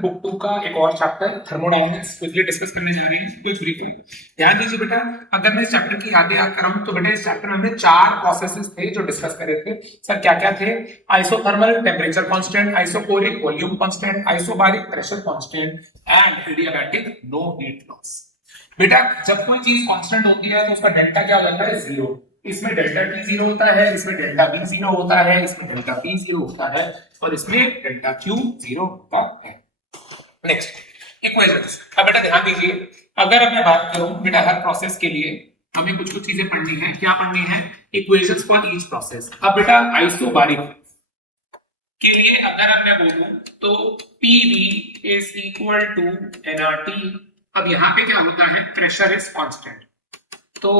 Book 2 का एक और चैप्टर थर्मोडायनामिक्स क्विकली डिस्कस करने जा रहे हैं कुछ ब्रीफ। ध्यान दीजिए बेटा, अगर मैं इस चैप्टर की याद कराऊं तो बेटा इस चैप्टर में हमने 4 प्रोसेसेस थे जो डिस्कस कर रहे थे। सर क्या क्या थे? Isothermal temperature constant, isochoric volume constant, isobaric pressure constant and adiabatic no heat loss. बेटा जब कोई चीज कांस्टेंट होती है तो उसका डेल्टा क्या हो जाता है? 0। इसमें डेल्टा टी 0 होता है, इसमें डेल्टा बी 0 होता है, इसमें डेल्टा पी 0 होता है और इसमें डेल्टा क्यू 0 होता है। Next equations. अब बेटा ध्यान दीजिए, अगर अब मैं बात करूं बेटा हर प्रोसेस के लिए हमें कुछ कुछ चीजें पढ़नी है। क्या पढ़नी है? Equations for each process. अब बेटा आइसोबारिक के लिए अगर अब मैं बोलूं तो PV is equal to nRT। अब यहां पे क्या होता है? प्रेशर इज कांस्टेंट, तो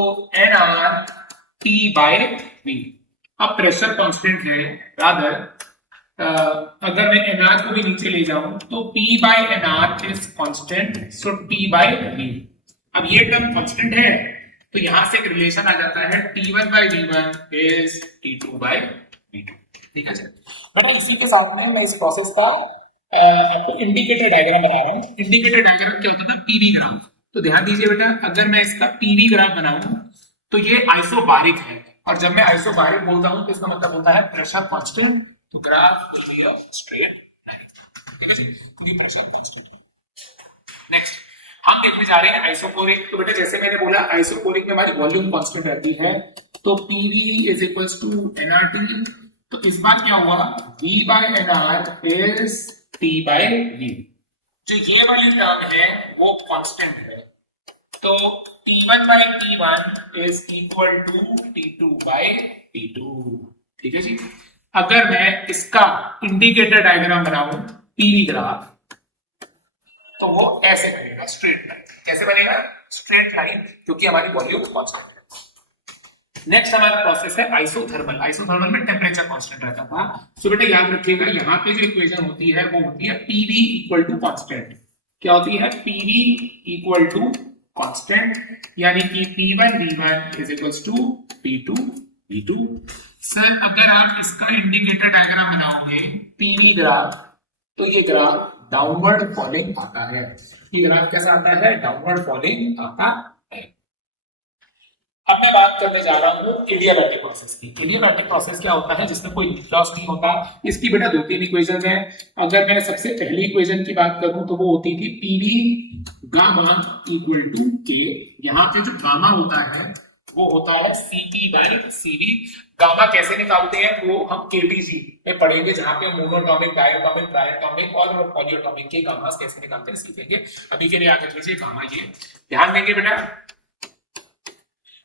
nRT बाय V। अब प्रेशर कांस्टेंट है, रादर अगर मैं nR को भी नीचे ले जाऊं तो P by nR is constant, so T by V। अब ये टर्म कांस्टेंट है तो यहां से एक रिलेशन आ जाता है T1 bye V1 is T2 bye V2। ठीक है बेटा, इसी के साथ में मैं इस प्रोसेस का आपको इंडिकेटर डायग्राम बना रहा हूं। इंडिकेटर डायग्राम क्या होता है? PV graph. तो ध्यान दीजिए बेटा, अगर मैं इसका पीवी ग्राफ बनाऊं तो ये आइसोबारिक है, और जब मैं आइसोबारिक बोलता हूं तो इसका मतलब होता है प्रेशर कांस्टेंट, तो graph will be a straight line. ठीक है जी, तो ये प्रेशर कांस्टेंट। नेक्स्ट हम देखने जा रहे हैं आइसोकोरिक। तो बेटा जैसे मैंने बोला आइसोकोरिक में हमारी वॉल्यूम कांस्टेंट रहती है, तो PV is equals to nRT। तो इस बार क्या हुआ? V by nR is T by V। जो ये वाली टर्म है वो कांस्टेंट है, तो T1 by T1 is equal to T2 by T2। ठीक है जी। अगर मैं इसका इंडिकेटर डायग्राम बनाऊं, PV ग्राफ, तो वो ऐसे बनेगा, स्ट्रेट लाइन। कैसे बनेगा? स्ट्रेट लाइन, क्योंकि हमारी वॉल्यूम कांस्टेंट है। नेक्स्ट हमारा प्रोसेस है आइसोथर्मल। आइसोथर्मल में टेम्परेचर कांस्टेंट रहता था। सो बेटा याद रखिएगा, यहाँ पे जो इक्वेशन होती है वो होती है PV इक्वल टू कांस्टेंट। क्या होती है? PV इक्वल टू कांस्टेंट, यानी कि P1 V1 is equals to P2 V2। Sir अगर आप इसका इंडिकेटर डायग्राम बनाओगे PV ग्राफ, तो ये ग्राफ डाउनवर्ड फॉलिंग आता है। ये ग्राफ कैसा आता है? डाउनवर्ड फॉलिंग आता है। अब मैं बात करने जा रहा हूं एडियाबैटिक प्रोसेस की। एडियाबैटिक प्रोसेस क्या होता है? जिसमें कोई हीट लॉस नहीं होता। इसकी बेटा 2-3 इक्वेशन है। अगर मैं सबसे पहली इक्वेशन की बात करूं तो वो होती थी PV gamma equal to K। यहाँ पे जो गामा होता है वो होता है CP बाय CV। गामा कैसे निकालते हैं वो हम KTG में पढ़ेंगे, जहां पे मोनोटॉमिक, डायटॉमिक, ट्राइटॉमिक और पॉलीएटॉमिक के गामास कैसे निकालते हैं सीखेंगे। अभी के लिए याद रख लीजिए गामा, ये ध्यान देंगे बेटा।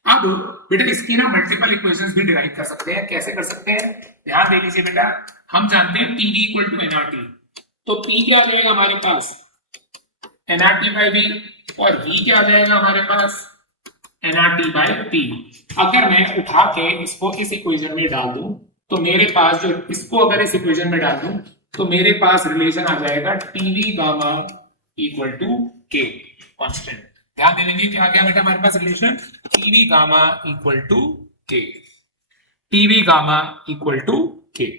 अब बेटा इसकी ना मल्टीपल इक्वेशंस भी डिराइव कर सकते हैं। कैसे कर सकते हैं? ध्यान दे लीजिए बेटा, हम जानते हैं PV इक्वल टू nRT, तो P क्या आ जाएगा हमारे पास? nRT बाय V, और V क्या आ जाएगा हमारे पास? nRT bye P। अगर मैं उठा के इसको इस इक्वेशन में डाल दूं तो मेरे पास जो इसको अगर इस इक्वेशन में डाल दूं तो मेरे पास रिलेशन आ जाएगा TV gamma equal to K constant. ध्यान देंगे क्या आ गया बेटा हमारे पास relation? TV gamma equal to K। TV gamma equal to K।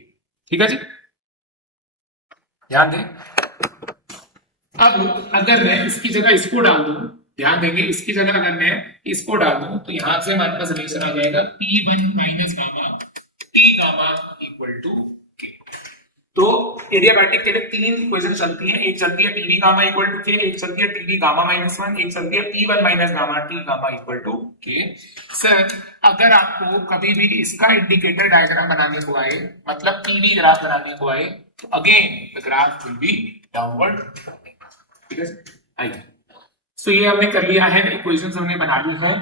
ठीक है जी, ध्यान दें। अब अगर मैं इसकी जगह इसको डाल दूं, ध्यान देंगे, इसकी जगह अगर मैं इसको डाल दूं तो यहां से हमारे पास रिलेशन आ जाएगा P1 minus gamma T gamma equal to K। तो एडियाबैटिक के लिए 3 इक्वेशन चलती हैं। एक चलती है PV gamma equal to K, एक चलती है TV गामा माइनस 1, एक चलती है P1 minus gamma T gamma equal to K। Sir अगर आपको कभी भी इसका इंडिकेटर डायग्राम बनाने को आए, मतलब PV ग्राफ बनाने को आए, तो again the graph will be downward. ठीक है, आइए। सो ये हमने कर लिया है, इक्वेशंस हमने बना ली है,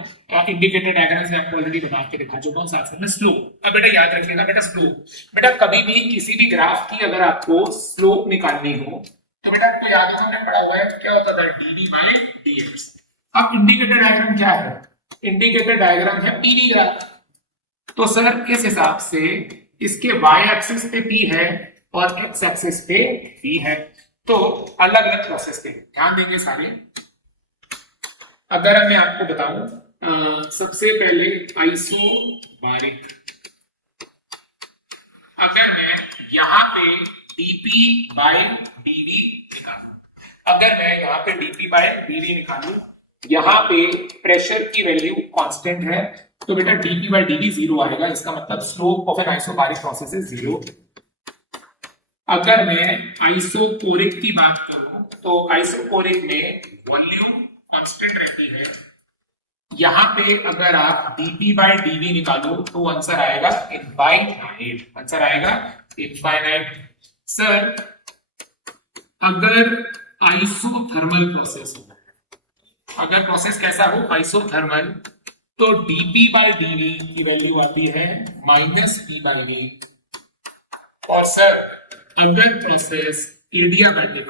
इंडिकेटर डायग्राम से आपको ऑलरेडी बना के दिखा चुका हूं। साथ में स्लोप। अब बेटा याद रखिएगा बेटा, स्लोप बेटा कभी भी किसी भी ग्राफ की अगर आपको स्लोप निकालनी हो तो बेटा आपको याद है हमने पढ़ा हुआ है क्या होता था? dV by dx। अब इंडिकेटर डायग्राम क्या है? इंडिकेटर डायग्राम है PV ग्राफ। तो सर इस हिसाब से इसके y एक्सिस पे P है और x एक्सिस पे V है, तो अलग अलग प्रोसेस के ध्यान देंगे सारे। अगर मैं आपको बताऊं सबसे पहले आइसोबारिक, अगर मैं यहां पे dP बाय dV निकालूं, अगर मैं यहाँ पे dp बाय dv निकालूं, यहाँ पे प्रेशर की वैल्यू कांस्टेंट है, तो बेटा dp बाय dv जीरो आएगा, इसका मतलब slope of an isobaric process is zero. अगर मैं आइसोकोरिक की बात करूं तो आइसोकोरिक में वॉल्यूम कांस्टेंट रहती है, यहां पे अगर आप dp बाय dv निकालो तो आंसर आएगा इनफाइनाइट, आंसर आएगा इनफाइनाइट। सर अगर आइसोथर्मल प्रोसेस हो, अगर प्रोसेस कैसा हो आइसोथर्मल, तो dp बाय dv की वैल्यू आती है माइनस p बाय v। और सर अगर प्रोसेस एडियाबैटिक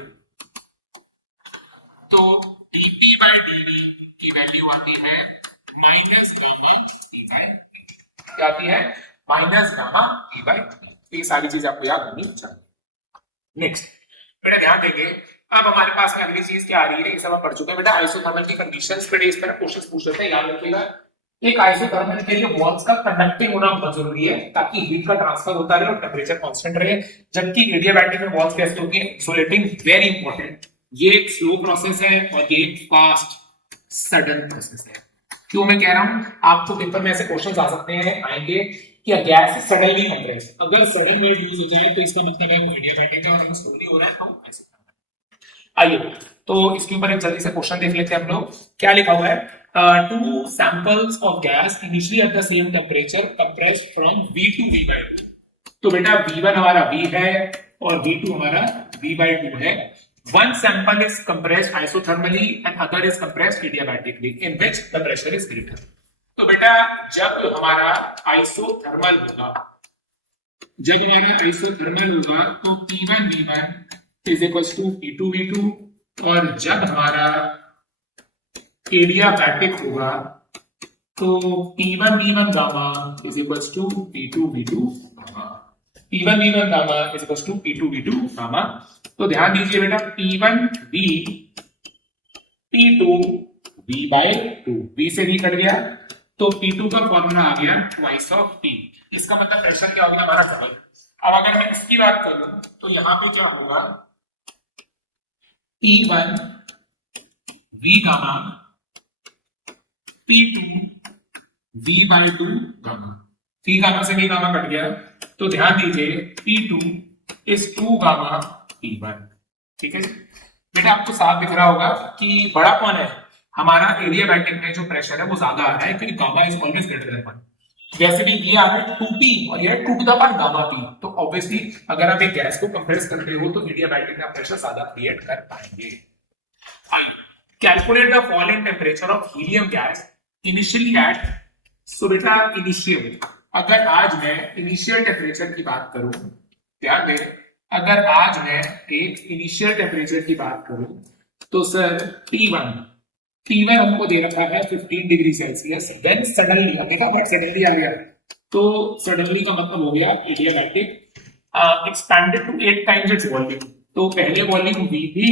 तो dp बाय dv की वैल्यू आती है minus gamma p by v। क्या आती है? Minus gamma p by v। ये सारी चीज आपको याद होनी चाहिए। नेक्स्ट बेटा ध्यान देंगे, अब हमारे पास में अगली चीज क्या आ रही है, ये सब हम पढ़ चुके हैं बेटा। आइसोथर्मल की कंडीशंस पे इस तरह क्वेश्चंस पूछ सकते हैं, याद रखिएगा। एक आइसोथर्मल के लिए वॉल्स का कंडक्टिंग होना बहुत जरूरी है ताकि हीट का ट्रांसफर होता रहे और टेंपरेचर कांस्टेंट रहे। जबकि एडियाबैटिक में वॉल्स कैसे होती है? Insulating, very important. ये एक स्लो प्रोसेस है और ये एक फास्ट सडन प्रोसेस है। क्यों मैं कह रहा हूं? आपको पेपर में ऐसे क्वेश्चंस आ सकते हैं, आएंगे कि गैस सडनली कंप्रेस, अगर सडन वेट यूज हो जाए तो इसका मतलब है वो एडियाबैटिक है, और अगर स्लोली हो रहा है तो आइसोथर्मल। आइए तो इसके ऊपर एक जल्दी से क्वेश्चन देख लेते हैं हम लोग। क्या लिखा हुआ है? Two samples of gas initially at the same temperature compressed from V to V by 2। तो बेटा V1 हमारा V है और V2 हमारा V by 2 है। One sample is compressed isothermally and other is compressed adiabatically in which the pressure is greater। तो बेटा जब हमारा आइसोथर्मल होगा, जब हमारा आइसोथर्मल होगा तो P1 V1 is equal to P2 V2, और जब हमारा एडियाबैटिक होगा तो P1 V1 gamma is equal to P2 V2 gamma, P1 V1 gamma is equal to P2 V2 gamma. तो ध्यान दीजिए बेटा, P1 V P2 V by 2, V से V कट गया तो P2 का फॉर्मूला आ गया ट्वाइस ऑफ P। इसका मतलब प्रेशर क्या हो गया हमारा डबल। अब अगर मैं इसकी बात करूं तो यहां पे क्या होगा? P1 V gamma P2 V by 2 gamma, V gamma से V गामा कट गया तो ध्यान दीजिए P2 इज 2 गामा P1। ठीक है बेटा, आपको साफ दिख रहा होगा कि बड़ा कौन है? हमारा एडियाबैटिक में जो प्रेशर है वो ज्यादा आ रहा है क्योंकि gamma is always greater than 1। वैसे भी ये आ रहा है 2p और ये 2 to the power gamma p, तो ऑब्वियसली अगर आप एक गैस को कंप्रेस करते हो तो एडियाबैटिक में प्रेशर ज्यादा क्रिएट कर पाएंगे। Calculate the fall in temperature of helium gas initially at. So बेटा इनिशियल, अगर आज मैं इनिशियल टेंपरेचर की बात करूं, ध्यान दें, अगर आज मैं एक इनिशियल टेंपरेचर की बात करूं तो सर T1 हमको दे रखा है 15 डिग्री सेल्सियस। देन सडनली, अब देखा वर्ड सडनली आ गया, तो सडनली का मतलब हो गया adiabatic expanded to 8 times its volume. तो पहले वॉल्यूम V थी,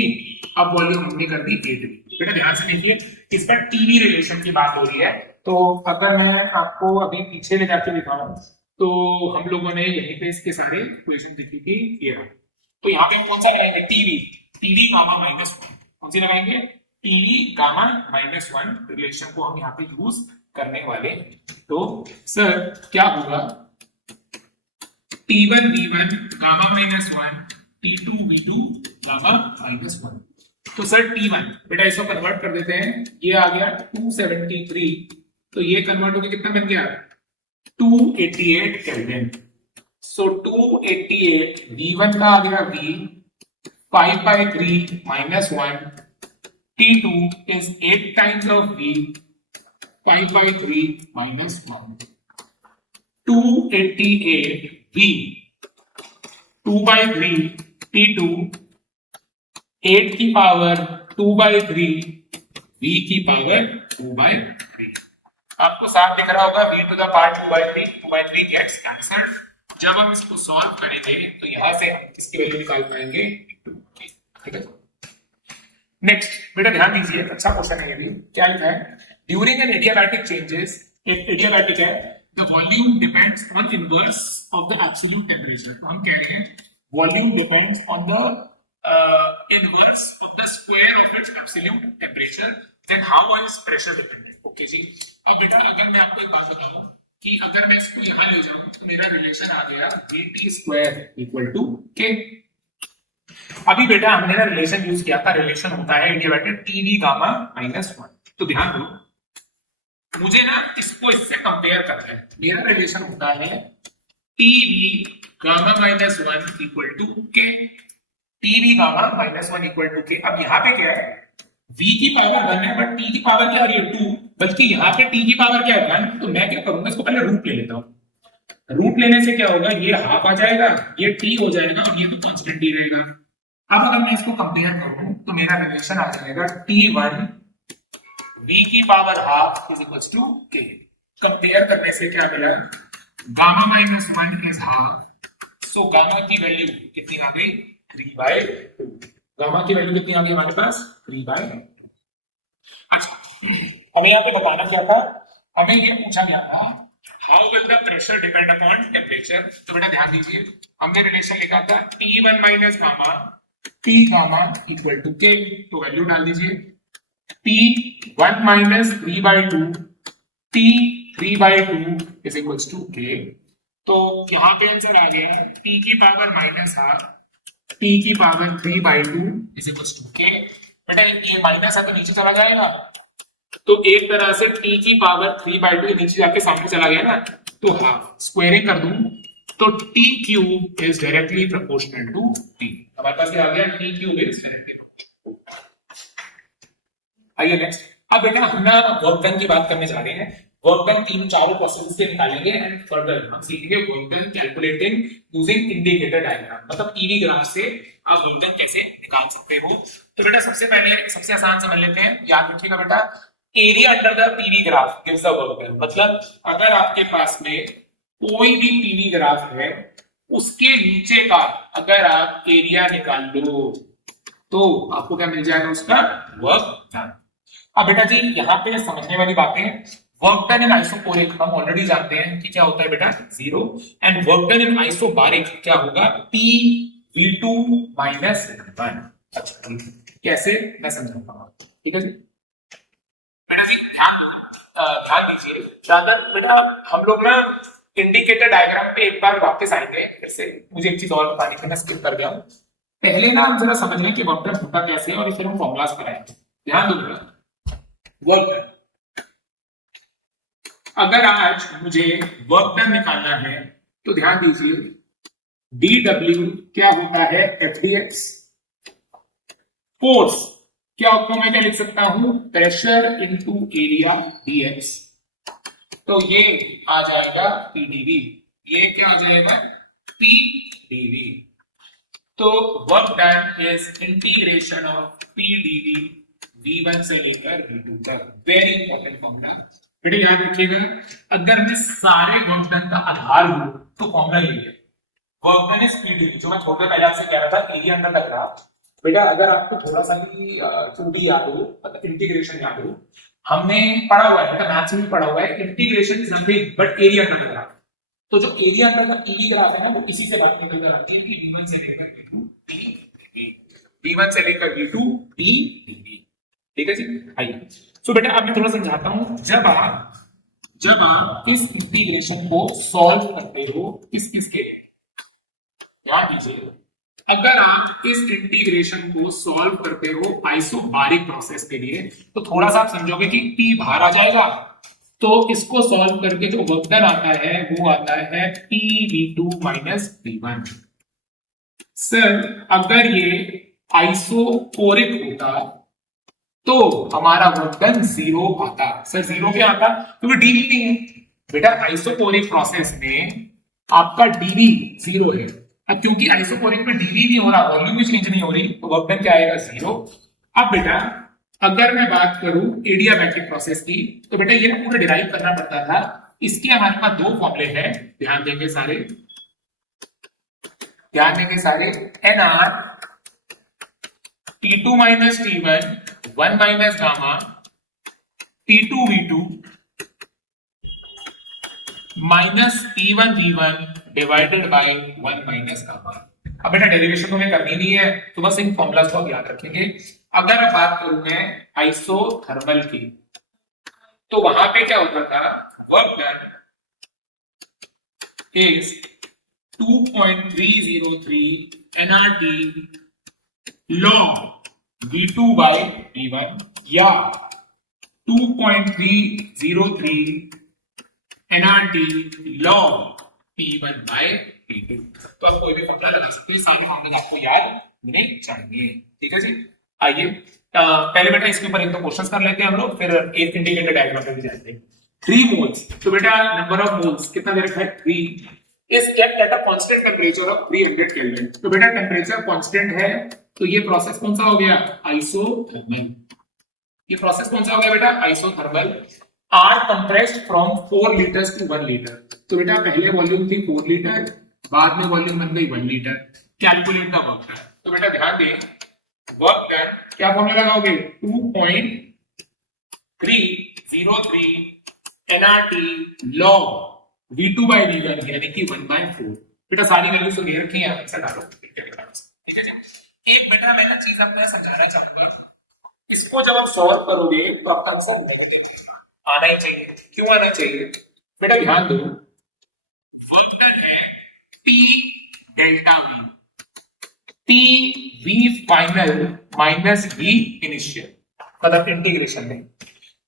अब वॉल्यूम हमने कर दी 8V। बेटा ध्यान से देखिए, इस पर टीवी रिलेशन की बात हो रही है। तो अगर मैं आपको अभी पीछे ले जाके दिखाऊं तो हम लोगों ने यहीं पे इसके सारे इक्वेशन लिखी थी ये। तो यहाँ पे हम कौन सा लगाएंगे? TV gamma minus 1। कौन सी लगाएंगे? टीवी गामा माइनस 1 रिलेशन को हम यहाँ पे यूज करने वाले। तो सर क्या होगा? T1 V1 gamma minus 1, T2 V2 gamma minus 1। तो सर T1 बेटा इसको कन्वर्ट कर देते हैं, ये आ गया 273, तो ये कन्वर्ट होकर कितना बन गया? 288 केल्विन। सो 288 V1 का आ गया V 5/3 minus 1, T2 is 8 times of V 5/3 minus 1, 288 V 2/3 T2 8 की पावर 2/3 V की पावर 2/3। आपको साफ दिख रहा होगा V to the power 2/3 gets cancelled। जब हम इसको सॉल्व करेंगे तो यहां से हम इसकी वैल्यू निकाल पाएंगे 2। ठीक है, नेक्स्ट बेटा ध्यान दीजिए, अच्छा क्वेश्चन है ये भी। क्या लिखा है? ड्यूरिंग एन एडियाबैटिक चेंजेस, एक एडियाबैटिक है, the volume depends on inverse of the absolute temperature. तो हम कह रहे हैं volume depends on the inverse of the square of its absolute temperature, then how is pressure dependent? Okay जी, अब बेटा अगर मैं आपको एक बात बताऊं कि अगर मैं इसको यहां ले जाऊं तो मेरा रिलेशन आ गया VT square equal to K। अभी बेटा हमने ना रिलेशन यूज किया था, रिलेशन होता है India TV gamma minus one. तो ध्यान दो, मुझे ना इसको इससे कंपेयर करना है। मेरा रिलेशन होता है TV gamma minus one equal to K, TV gamma minus one equal to K. अब यहाँ पे क्या है, v की पावर वन है बट t की पावर क्या आ रही है टू, बल्कि यहाँ पे t की पावर क्या है वन। तो मैं क्या करूंगा, इसको पहले रूट ले लेता हूँ। रूट लेने से क्या होगा, ये हाफ आ जाएगा, ये t हो जाएगा और ये तो कांस्टेंट ही रहेगा। अब अगर मैं इसको कंपेयर करूं तो मेरा रिलेशन आ जाएगा t1 v की power half is equal to k। Compare करने से क्या मिला, gamma minus one is half, so gamma की वैल्यू कितनी आ गई, 3/2। गामा की वैल्यू कितनी आ गई हमारे पास, 3/2। अच्छा, हमें यहाँ पे बताना क्या था, हमें ये पूछा गया था how will the pressure depend upon temperature. तो बेटा ध्यान दीजिए, हमने रिलेशन लिखा था T1 minus gamma T gamma equal to K। तो वैल्यू डाल दीजिए, T1 minus 3/2 T3/2 is equal to K। तो यहाँ पे आंसर आ गया T की पावर माइनस हाफ T की power 3/2 is equal to K। बेटा ये माइनस है तो नीचे चला जाएगा, तो एक तरह से T की पावर 3/2 नीचे जाके सामने चला गया ना, तो हाफ स्क्वायरिंग कर दूं तो T cube is directly proportional to T। हमारे पास क्या आ गया, T क्यूब इज। आइए नेक्स्ट, अब बेटा हम ना वर्क डन की बात करने जा रहे हैं। वर्क डन तीन चारों प्रोसेस से निकालेंगे एंड फर्दर हम सीखेंगे work done calculating using indicator diagram, मतलब ईवी ग्राफ से आप वर्क डन कैसे निकाल सकते हो। तो बेटा सबसे पहले सबसे आसान समझ लेते हैं, याद रखिएगा बेटा, area under the PV graph gives the work done. मतलब अगर आपके पास में कोई भी पीवी ग्राफ है, उसके नीचे का अगर आप एरिया निकाल लो तो आपको क्या मिल जाएगा, उसका वर्क डन। अब बेटा जी यहाँ पे समझने वाली बातें, वर्क डन इन आइसोकोरिक हम ऑलरेडी जानते हैं कि क्या होता है बेटा, 0। And work done in isobaric क्या होगा, PV2 माइनस 1। अच्छा कैसे, मैं समझाऊंगा, ठीक है जी। बेटा जी ध्यान दीजिए, ज्यादा बेटा हम लोग ना इंडिकेटर डायग्राम पे एक बार वापस आएंगे फिर से। मुझे एक चीज और बतानी थी, मैं स्किप कर गया हूं। पहले ना हम जरा समझ लें कि वर्क डन होता कैसे है और फिर हम फॉर्मूलाज बनाएंगे। ध्यान दो बेटा, वर्क डन, अगर आज मुझे वर्क डन निकालना है तो ध्यान दीजिए, dw क्या होता है, FDX। फोर्स क्या होता है, मैं क्या लिख सकता हूं, प्रेशर इनटू एरिया dx। तो ये आ जाएगा PdV, ये क्या आ जाएगा, PdV। तो work done is integration of PdV V1 से लेकर V2 तक। वेरी इंपॉर्टेंट फॉर्मूला, बेटा याद रखिएगा, अगर मैं सारे वर्क डन का आधार लूं तो फॉर्मूला यही है, वर्क डन इज PdV। जो मैं थोड़ा पहले आपसे कह रहा था एरिया अंडर द ग्राफ, बेटा अगर आपको थोड़ा सा भी 2D याद हो, मतलब इंटीग्रेशन याद हो, हमने पढ़ा हुआ है, मतलब मैथ्स में पढ़ा हुआ है, integration is nothing but area under the graph. तो जो area under the PV graph है ना, वो इसी से बात निकल कर आती है कि V1 से लेकर V2 PdV, V1 से लेकर V2 PdV, ठीक है जी। आइए सो बेटा अब मैं थोड़ा समझाता हूं, जब आप इस इंटीग्रेशन को सॉल्व करते हो किसके लिए, ध्यान दीजिए, अगर आप इस इंटीग्रेशन को सॉल्व करते हो आइसोबारिक प्रोसेस के लिए, तो थोड़ा सा आप समझोगे कि P बाहर आ जाएगा, तो इसको सॉल्व करके जो वर्क डन आता है वो आता है PV2 माइनस V1। सर अगर ये आइसोकोरिक होता तो हमारा वर्क डन 0 आता। सर 0 क्या आता, क्योंकि डीवी नहीं है बेटा, आइसोकोरिक प्रोसेस में आपका डीवी 0 है। अब क्योंकि आइसोकोरिक में डीवी नहीं हो रहा, वॉल्यूम भी चेंज नहीं हो रही, तो वर्क डन क्या आएगा, 0। अब बेटा अगर मैं बात करूं एडियाबैटिक प्रोसेस की, तो बेटा ये ना पूरा डिराइव करना पड़ता था। इसके हमारे पास दो फॉर्मूले हैं, ध्यान देंगे सारे, NR T2 minus T1 1 minus gamma T2 V2 minus T1 V1 divided by 1 minus gamma. अब बेटा डेरिवेशन तो हमें करनी नहीं है, तो बस इन फॉर्मूलाज को आप याद रखेंगे। अगर बात करूं मैं आइसोथर्मल की, तो वहां पे क्या होता था, work done is 2.303 nRT log V2 by V1 या 2.303 nRT log P1 by P2। तो आप कोई भी फॉर्मूला लगा सकते हो, सारे फॉर्मूले आपको याद होने चाहिए। ठीक है जी, आइए पहले बेटा इसके ऊपर एक दो क्वेश्चंस कर लेते हैं हम लोग, फिर एक इंडिकेटर डायग्राम पे भी जाएंगे। 3 मोल्स, तो बेटा नंबर ऑफ मोल्स कितना दे रखा है 3 is kept at a constant temperature of 300 Kelvin। तो बेटा टेम्परेचर कांस्टेंट है, तो ये प्रोसेस कौन सा हो गया, आइसोथर्मल। ये प्रोसेस कौन सा हो गया बेटा, isothermal. Are compressed from 4 litres to 1 litre. तो बेटा पहले वॉल्यूम थी 4 लीटर, बाद में वॉल्यूम बन गई 1 litre. Calculate the work done. तो बेटा ध्यान दें, वर्क डन क्या फॉर्मूला लगाओगे, 2.303 nRT log V2 by V1 यानी कि 1/4। बेटा सारी वैल्यूज तो दे रखी हैं, आंसर डालो। ठीक है जी, एक बेटा मैंने चीज आपको समझाना चाहता हूं, इसको जब आप सॉल्व करोगे तो आपका आंसर नेगेटिव आना ही चाहिए। क्यों आना चाहिए बेटा, ध्यान दो, वर्क डन है T delta V, T V final minus V initial, मतलब इंटीग्रेशन में।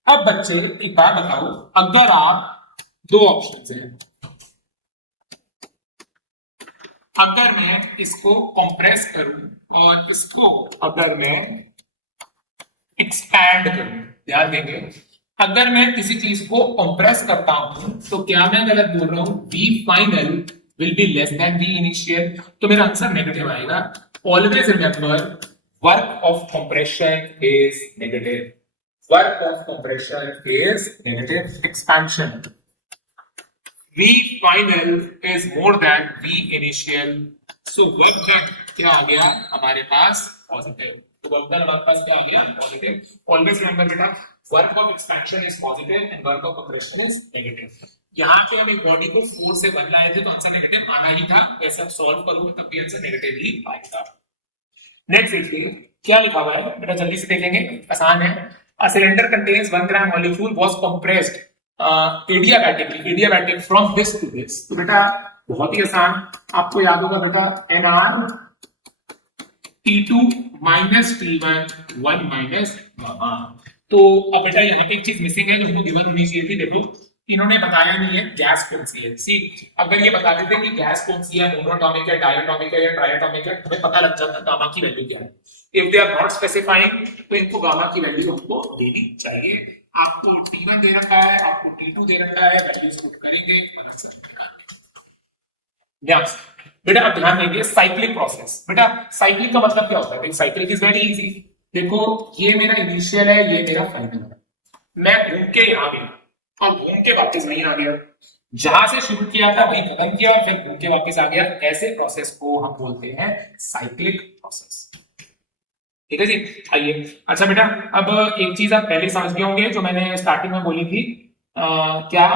अब बच्चे एक बात बताओ, अगर आप दो ऑप्शंस हैं, अगर मैं इसको कंप्रेस करूं और इसको अगर मैं एक्सपैंड करूं, ध्यान देंगे, अगर मैं किसी चीज को कंप्रेस करता हूं तो क्या मैं गलत बोल रहा हूं, V final will be less than V initial, तो मेरा आंसर नेगेटिव आएगा। Always remember, work of compression is negative, work of compression is negative, expansion V final is more than V initial, so work done क्या आ गया हमारे पास positive. तो work done हमारे पास क्या आ गया, पॉजिटिव। ऑलवेज रिमेंबर बेटा, work of expansion is positive and work of compression is negative. यहाँ पे हम एक बॉडी को 4 से 1 लाए थे तो आंसर नेगेटिव आना ही था, ऐसा सॉल्व करूंगा तो भी आंसर नेगेटिव ही आएगा। नेक्स्ट देखिए क्या लिखा हुआ है बेटा, जल्दी से देखेंगे, आसान है। A cylinder contains 1 gram molecule was compressed adiabatic from this to this. तो बेटा बहुत ही आसान, आपको याद होगा बेटा, NR T2 minus T1 1 minus gamma. तो अब बेटा यहाँ पे एक चीज मिसिंग है जो हमको गिवन होनी चाहिए थी। देखो इन्होंने बताया नहीं है गैस कौन सी है। सी अगर ये बता देते कि गैस कौन सी है, मोनोटॉमिक है, डायटॉमिक है या ट्राइटॉमिक है, हमें पता लग जाता गामा की वैल्यू क्या है। If they are not specifying तो इनको गामा की वैल्यू हमको देनी चाहिए। आपको T1 दे रखा है, आपको T2 दे रखा है, वैल्यूज पुट करेंगे, बेटा अब ध्यान देंगे साइक्लिक प्रोसेस। बेटा साइक्लिक का मतलब क्या होता है, साइक्लिक इज वेरी इजी। देखो ये मेरा इनिशियल है, ये मेरा फाइनल है, मैं घूम के यहां गया और घूम के वापस वहीं आ गया, जहां से शुरू किया था वहीं खत्म किया और फिर घूम के वापस आ गया। ऐसे प्रोसेस को हम बोलते हैं साइक्लिक प्रोसेस। ठीक है जी, आइए। अच्छा बेटा अब एक चीज आप पहले समझ गए होंगे जो मैंने स्टार्टिंग में बोली थी, क्या,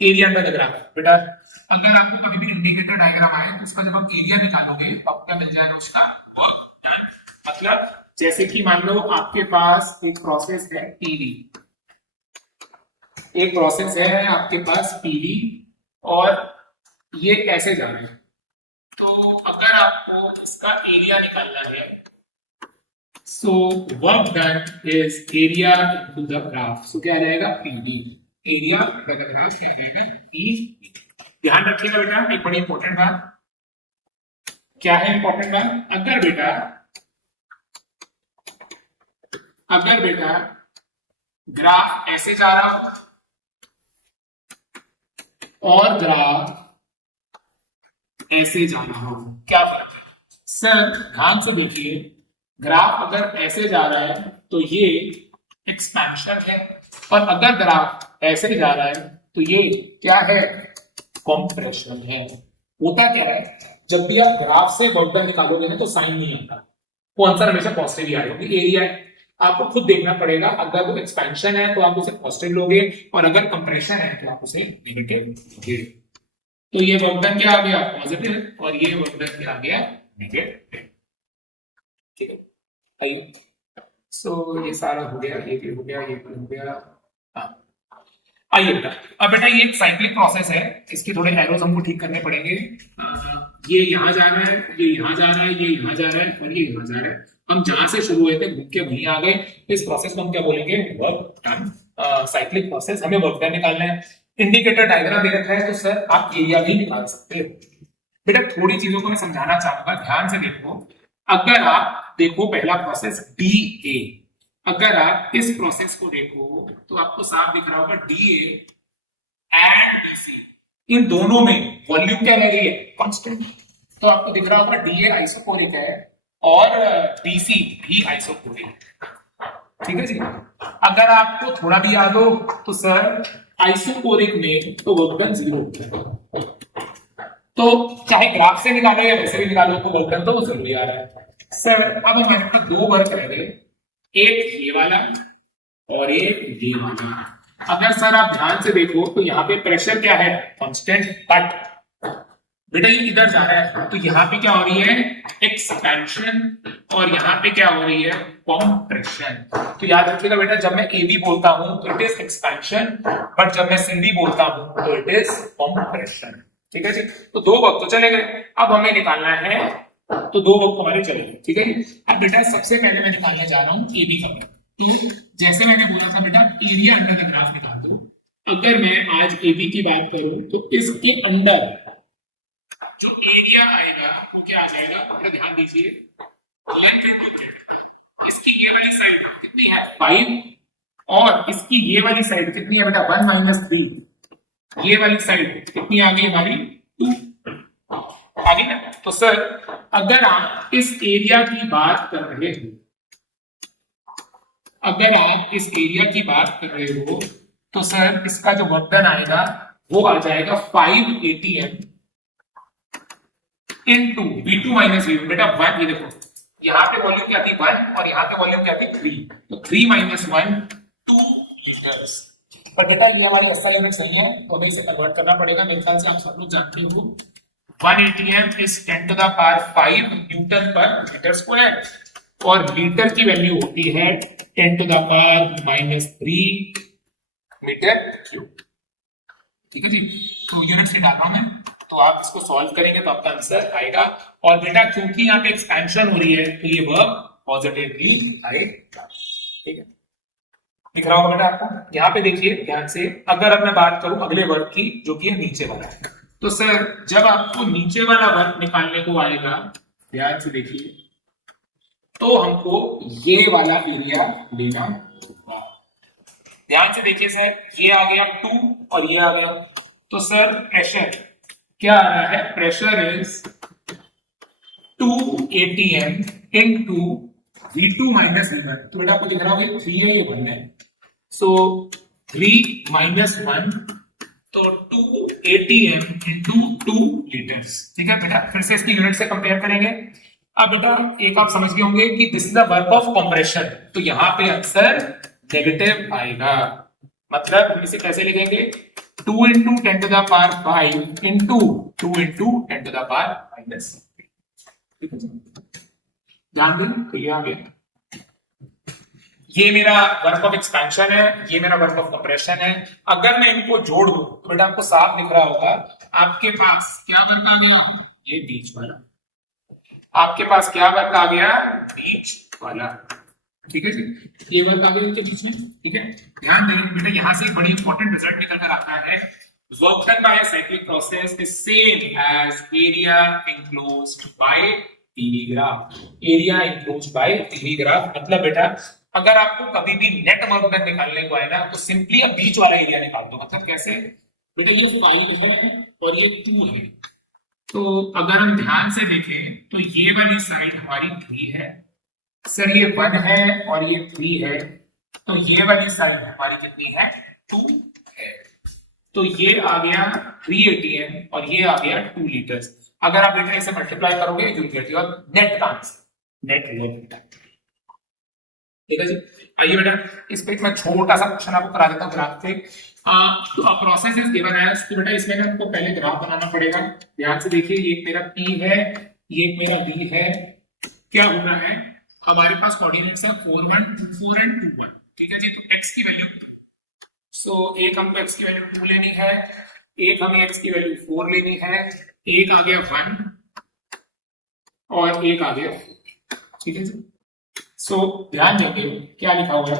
एरिया अंडर द ग्राफ। बेटा अगर आपको कभी भी इंडिकेटर डायग्राम आए तो उसका जब आप एरिया निकालोगे तो आपको क्या मिल जाएगा, उसका वर्क डन। मतलब जैसे कि मान लो आपके पास एक प्रोसेस है टीवी, एक प्रोसेस है आपके पास टीवी और ये ऐसे जा रहा है, तो अगर आपको इसका एरिया निकालना है, so work done is area into the graph, so क्या रहेगा PD, area into the graph क्या रहेगा PD। ध्यान रखिएगा बेटा एक बड़ी इंपॉर्टेंट बात, क्या है इंपॉर्टेंट बात, अगर बेटा ग्राफ ऐसे जा रहा हो और ग्राफ ऐसे जा रहा हो, क्या फर्क है सर, ध्यान से देखिए, ग्राफ अगर ऐसे जा रहा है तो ये एक्सपेंशन है और अगर ग्राफ ऐसे जा रहा है तो ये क्या है, कंप्रेशन है। होता क्या है, जब भी आप ग्राफ से वर्क डन निकालोगे ना तो साइन नहीं आता, वो आंसर हमेशा पॉजिटिव ही आएगा, क्योंकि एरिया है। आपको खुद देखना पड़ेगा, अगर वो एक्सपेंशन है तो आप उसे पॉजिटिव लोगे और अगर कंप्रेशन है तो आप उसे नेगेटिव लोगे। तो ये वर्क डन क्या आ गया, पॉजिटिव, और ये वर्क डन क्या आ गया, नेगेटिव। ठीक है, आइए। सो ये सारा हो गया, ये भी हो गया, ये भी हो गया। हाँ, आइए बेटा, अब बेटा ये एक साइक्लिक प्रोसेस है, इसके थोड़े एरोस हमको ठीक करने पड़ेंगे। ये यहाँ जा रहा है, ये यहाँ जा रहा है, ये यहाँ जा रहा है और ये यहाँ जा रहा है। हम जहां से शुरू हुए थे घूम के वहीं आ गए। इस प्रोसेस को हम क्या बोलेंगे? Work done. साइक्लिक प्रोसेस, हमें वर्क डन निकालना है। इंडिकेटर डायग्राम दे रखा है तो सर आप एरिया भी निकाल सकते हो। बेटा थोड़ी चीजों को मैं समझाना चाहूंगा, ध्यान से देखो। अगर आप देखो पहला प्रोसेस डी ए, अगर आप इस प्रोसेस को देखो तो आपको साफ दिख रहा होगा डी ए एंड बीसी, इन दोनों में वॉल्यूम क्या रह गई है? कांस्टेंट। तो आपको दिख रहा होगा डी ए आइसोकोरिक है और बीसी भी आइसोकोरिक। ठीक है जी। अगर आपको थोड़ा भी याद हो तो सर आइसोकोरिक में तो वर्क डन 0 होता है, तो चाहे ग्राफ से निकालो या वैसे भी निकालो तो वर्क डन तो वो जरूरी आ रहा है। सर अब हम कहते हैं दो वर्क रह गए, एक ये वाला और एक ये वाला। अगर सर आप ध्यान से देखो तो यहाँ पे प्रेशर क्या है? कांस्टेंट। बट बेटा ये इधर जा रहा है तो यहाँ पे क्या हो रही है? एक्सपेंशन, और यहाँ पे क्या हो रही है? कॉम्प्रेशन। तो याद रखिएगा बेटा, जब मैं ए बी बोलता हूं तो इट इज एक्सपेंशन, बट जब मैं सी डी बोलता हूं तो इट इज कॉम्प्रेशन। ठीक है जी। तो दो वक्त तो चले गए, अब हमें निकालना है, तो दो वक्त हमारे चले गए। ठीक है। अब बेटा सबसे पहले मैं निकालने जा रहा हूँ ए बी का। तो जैसे मैंने बोला था बेटा, एरिया अंडर द ग्राफ निकाल दो। अगर मैं आज ए बी की बात करूं तो इसके अंदर जो एरिया आएगा वो क्या आ जाएगा? अपना ध्यान दीजिए, लेंथ इनटू ब्रेड्थ। इसकी ये वाली साइड कितनी है? 5, और इसकी ये वाली साइड कितनी है बेटा? 1 - 3। ये वाली साइड कितनी आ गई हमारी? 2 आ गई ना। तो सर अगर आप इस एरिया की बात कर रहे हो, अगर आप इस एरिया की बात कर रहे हो तो सर इसका जो वर्क डन आएगा वो आ जाएगा 5 ATM इनटू V2 - V1। बेटा 1, ये देखो यहाँ पे वॉल्यूम क्या थी? 1, और यहाँ पे वॉल्यूम क्या थी? 3। तो 3 - 1 2 लीटर्स। पर बेटा ये हमारी SI यूनिट सही है तो हमें इसे कन्वर्ट करना पड़ेगा। मेरे ख्याल से आप सब लोग जानते हो 1 ATM is 10 to the power 5 newton per metre square, और लीटर की वैल्यू होती है 10 to the power -3 metre cube. ठीक है जी। तो यूनिट से डाल रहा हूं मैं, तो आप इसको सॉल्व करेंगे तो आपका आंसर आएगा। और बेटा क्योंकि यहाँ पे एक्सपेंशन हो रही है तो ये वर्क पॉजिटिवली आएगा। ठीक है, दिख रहा होगा बेटा आपको। यहाँ पे देखिए ध्यान से, अगर अब मैं बात करूं अगले वर्क की जो कि है नीचे वाला है, तो सर जब आपको नीचे वाला वर्क निकालने को आएगा, ध्यान से देखिए, तो हमको ये वाला एरिया लेना होगा। ध्यान से देखिए सर, ये आ गया 2 और ये आ गया, तो सर प्रेशर क्या आ रहा है? Pressure is 2 ATM into V2 - V1। तो बेटा आपको दिख रहा होगा 3 है, ये 1 है, सो 3 - 1 तो 2 ATM इनटू 2 लीटर्स। ठीक है बेटा, फिर से इसकी यूनिट से कंपेयर करेंगे। अब बेटा एक आप समझ गए होंगे कि this is the work of compression, तो यहां पे आंसर नेगेटिव आएगा। मतलब हम इसे कैसे लिखेंगे? 2 × 10 to the power 5 into 2 × 10 to the power -3। ध्यान दें, तो ये आ गया, ये मेरा वर्क ऑफ एक्सपेंशन है, ये मेरा वर्क ऑफ कंप्रेशन है। अगर मैं इनको जोड़ दूं तो बेटा आपको साफ दिख रहा होगा, आपके पास क्या वर्क आ गया? ये बीच वाला। आपके पास क्या वर्क आ गया? बीच वाला। ठीक है जी, ये वर्क आ गया इनके बीच में। ठीक है, ध्यान दें बेटा, यहां से एक बड़ी इंपॉर्टेंट रिजल्ट निकल कर आता है। Work done by a cyclic process is same as area enclosed by PV graph. Area enclosed by PV graph मतलब बेटा अगर आपको कभी भी नेट वर्क डन निकालने को आए ना, तो सिंपली अब बीच वाला एरिया निकाल दो। मतलब कैसे? बेटा ये 5 है और ये 2 है, तो अगर हम ध्यान से देखें तो ये वाली साइड हमारी 3 है, सर ये 1 है और ये 3 है, तो ये वाली साइड हमारी कितनी है? 2 है। तो ये आ गया 3 ATM और ये आ गया 2 लीटर्स। अगर आप बेटा इसे मल्टीप्लाई करोगे you will get your net answer, net work. ठीक है जी। आइए बेटा इस पे मैं छोटा सा क्वेश्चन आपको करा देता हूं ग्राफ से। तो प्रोसेस इज गिवन है, तो बेटा इसमें ना हमको पहले ग्राफ बनाना पड़ेगा। ध्यान से देखिए, ये मेरा P है, ये मेरा v है। क्या होना है, हमारे पास कोऑर्डिनेट्स है 4 1 2 4 एंड 2 1, ठीक है जी। तो x की वैल्यू एक हमको x की वैल्यू 2 लेनी है, एक हमें x की वैल्यू 4 लेनी है, एक आ गया 1 और एक आ गया, ठीक है जी। ध्यान देंगे क्या लिखा हुआ है,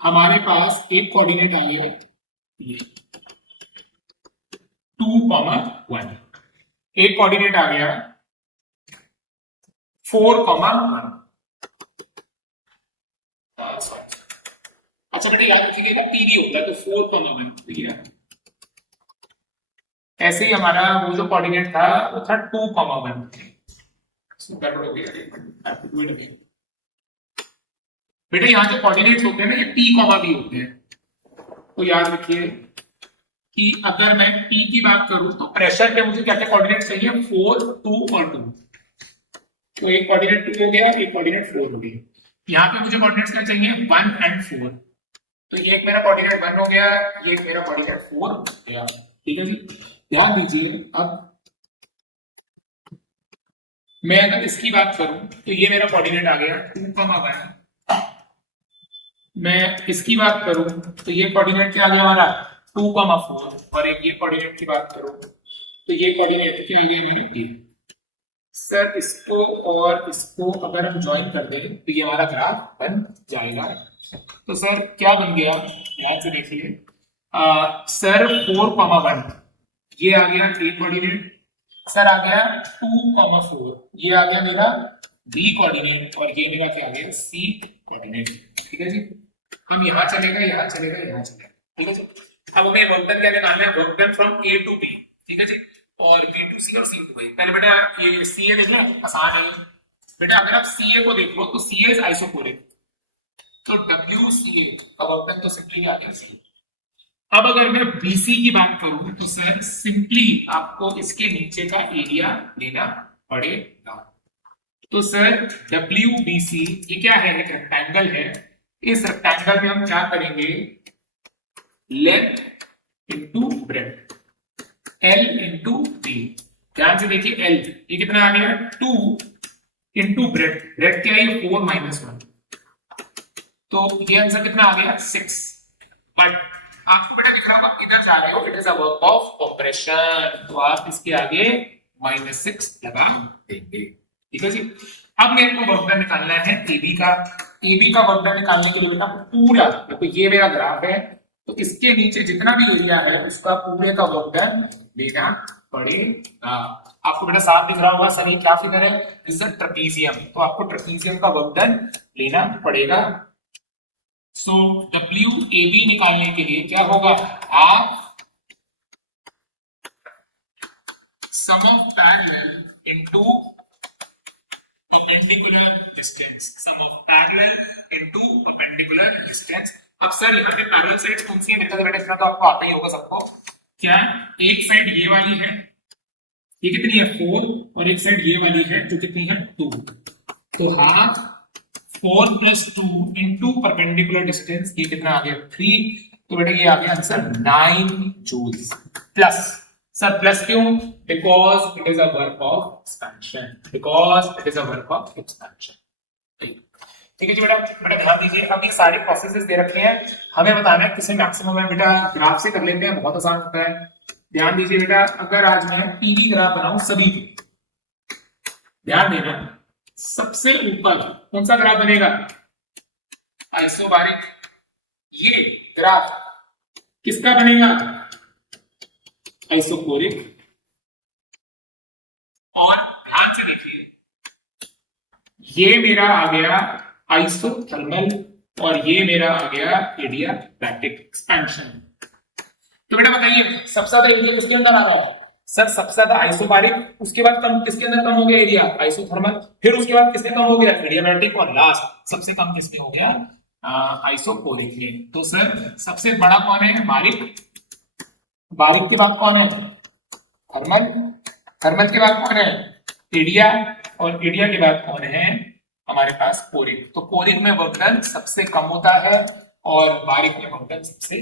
हमारे पास एक कोऑर्डिनेट आ गया ये 2,1, एक कोऑर्डिनेट आ गया 4,1। अच्छा बेटा याद रखिएगा पीवी होता है तो 4,1, ऐसे ही हमारा वो जो कोऑर्डिनेट था वो था 2,1। गड़बड़ हो गया बेटा, यहाँ जो कोऑर्डिनेट्स होते हैं ना ये p, भी होते हैं। तो याद रखिए कि अगर मैं p की बात करूं तो प्रेशर पे मुझे क्या क्या कोऑर्डिनेट चाहिए, 4 2 और 2। तो एक कोऑर्डिनेट 2 हो गया, एक कोऑर्डिनेट 4 हो गया। यहाँ पे मुझे कोऑर्डिनेट्स क्या चाहिए, 1 एंड 4। तो ये एक मेरा कोऑर्डिनेट 1 हो गया, ये एक मेरा कोऑर्डिनेट 4 हो गया, ठीक है जी। ध्यान दीजिए, अब मैं अगर इसकी बात करूं तो ये मेरा कोऑर्डिनेट आ गया 2,1। मैं इसकी बात करूं तो ये कोऑर्डिनेट क्या आ गया हमारा 2,4, और एक ये कोऑर्डिनेट की बात करूं तो ये कोऑर्डिनेट क्या आ गया मेरे ये। सर इसको और इसको अगर हम ज्वाइन कर दें तो ये हमारा ग्राफ बन जाएगा। तो सर क्या बन गया, ध्यान से देखिए, सर 4,1 ये आ गया ए कोऑर्डिनेट, सर आ गया 2,4 ये आ गया मेरा बी कोऑर्डिनेट, और ये मेरा क्या आ गया सी कोऑर्डिनेट, ठीक है जी। हम यहाँ चलेगा, यहाँ चलेगा, यहाँ चलेगा, ठीक है जी। अब हमें वर्क डन क्या निकालना है, work done from A to B, ठीक है जी, और बी टू सी और सी टू ए। पहले बेटा ये सी ए देख लें, आसान है बेटा। अगर आप सी ए को देख लो तो सी ए इज आइसोकोरिक, तो डब्ल्यू सी ए का वर्क डन तो सिंपली आ गया सी। अब अगर मैं बीसी की बात करूं तो सर सिंपली आपको इसके नीचे का एरिया लेना पड़ेगा। तो सर WBC ये क्या है, एक रेक्टेंगल है। इस रेक्टेंगल में हम क्या करेंगे, length into breadth, L into B. ध्यान से देखिए L ये कितना आ गया 2 इंटू ब्रेड्थ, ब्रेड्थ क्या है 4 -1, तो ये आंसर कितना आ गया 6। बट आपको बेटा लिखा होगा इधर जा रहे हो, it is a work of compression, तो आप इसके आगे -6 लगा देंगे, ठीक है जी। अब मेरे को वर्क डन निकालना है एबी का। एबी का वर्क डन निकालने के लिए बेटा पूरा, तो ये मेरा ग्राफ है, तो इसके नीचे जितना भी एरिया है उसका पूरे का वर्क डन लेना पड़ेगा। आपको बेटा साफ दिख रहा होगा सर ये क्या फिगर है, दिस इज ट्रेपीजियम, तो आपको ट्रेपीजियम का वर्क डन लेना पड़ेगा। सो WAB निकालने के लिए क्या होगा, half sum of parallel into perpendicular distance, sum of parallel into perpendicular distance। अब सर यहाँ पे पैरेलल साइड्स कौन सी है बेटा, इतना तो आपको आता ही होगा सबको। क्या एक साइड ये वाली है, ये कितनी है 4, और एक साइड ये वाली है जो कितनी है 2, तो हाफ 4 + 2 इंटू परपेंडिकुलर डिस्टेंस, ये कितना आ गया 3, तो बेटा ये आ गया answer 9 joules. Plus sir plus क्यों, because it is a work of expansion, because it is a work of expansion, ठीक है जी बेटा। बेटा ध्यान दीजिए, अब ये सारे प्रोसेसेस दे रखे हैं, हमें बताना है किसे मैक्सिमम है। बेटा ग्राफ से कर लेते हैं, बहुत आसान होता है। ध्यान दीजिए बेटा, अगर आज मैं पीवी ग्राफ बनाऊं सभी के, ध्यान देना, सबसे ऊपर कौन सा ग्राफ बनेगा, आइसोबारिक। ये ग्राफ किसका बनेगा, आइसोकोरिक। और ध्यान से देखिए ये मेरा आ गया आइसोथर्मल, और ये मेरा आ गया एडियाबैटिक एक्सपेंशन। तो बेटा बताइए सबसे ज्यादा एरिया किसके अंदर आ रहा है, सर सबसे ज्यादा आइसोबारिक, उसके बाद कम किसके अंदर कम हो गया एरिया, आइसोथर्मल, फिर उसके बाद किसमें कम हो गया एडियाबैटिक, और लास्ट सबसे कम किसमें हो गया आइसोकोरिक में। तो सर सबसे बड़ा कौन है, बारिक, बारिक के बाद कौन है थर्मल, थर्मल के बाद कौन है एडिया, और एडिया के बाद कौन है हमारे पास कोरिक। तो कोरिक में वर्क डन सबसे कम होता है और बारिक में वर्क डन सबसे,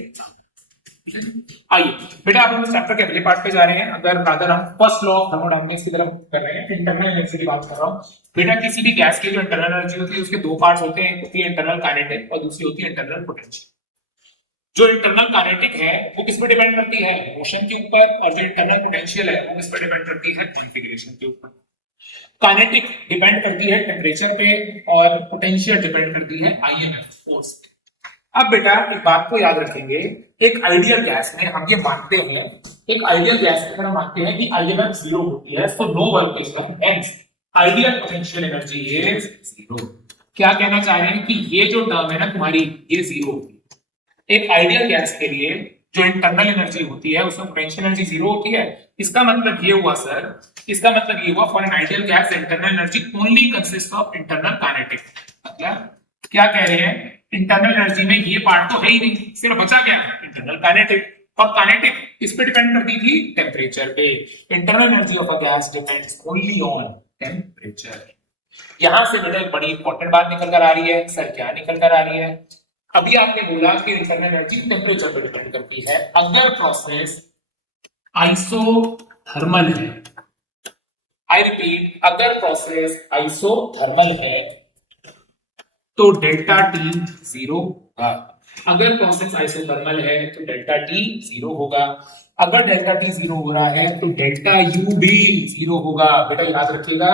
आइए बेटा अब हम इस चैप्टर के अगले पार्ट पे जा रहे हैं। अगर रादर हम फर्स्ट लॉ ऑफ थर्मोडायनेमिक्स की तरफ कर रहे हैं, इंटरनल एनर्जी की बात कर रहा हूं। बेटा किसी भी गैस की जो इंटरनल एनर्जी होती है उसके दो पार्ट्स होते हैं, एक होती है इंटरनल काइनेटिक और दूसरी होती है इंटरनल पोटेंशियल। जो इंटरनल काइनेटिक है वो किस पे डिपेंड करती है, मोशन के ऊपर, और जो इंटरनल पोटेंशियल है वो किस पे डिपेंड करती है, कॉन्फिगरेशन के ऊपर। काइनेटिक डिपेंड करती है टेम्परेचर पे और पोटेंशियल डिपेंड करती है आईएमएफ फोर्स पे। अब बेटा एक बात को याद रखेंगे, एक आइडियल गैस में हम ये मानते हैं, एक आइडियल गैस में हम मानते हैं कि आईएमएफ जीरो होती है, so no work is done, hence ideal potential energy is zero. क्या कहना चाह रहे हैं कि ये जो टर्म है ना तुम्हारी, ये जीरो होती है। एक आइडियल गैस के लिए जो इंटरनल एनर्जी होती है उसमें पोटेंशियल एनर्जी जीरो होती है। इसका मतलब ये हुआ सर, इसका मतलब ये हुआ for an ideal gas internal energy only consist of internal kinetic. मतलब क्या कह रहे हैं, इंटरनल एनर्जी में ये पार्ट तो है ही नहीं, सिर्फ बचा क्या, इंटरनल काइनेटिक। और काइनेटिक किस पे डिपेंड करती थी, टेम्परेचर पे। Internal energy of a gas depends only on temperature. यहां से बेटा एक बड़ी इंपॉर्टेंट बात निकल कर आ रही है। सर क्या निकल कर आ रही है, अभी आपने बोला कि इंटरनल एनर्जी टेम्परेचर पे डिपेंड करती है। अगर प्रोसेस आइसोथर्मल है, आई रिपीट, अगर प्रोसेस आइसोथर्मल है तो डेल्टा टी जीरो होगा। अगर प्रोसेस आइसोथर्मल है तो डेल्टा टी जीरो होगा। अगर डेल्टा टी जीरो हो रहा है तो डेल्टा यू भी जीरो होगा। बेटा याद रखिएगा,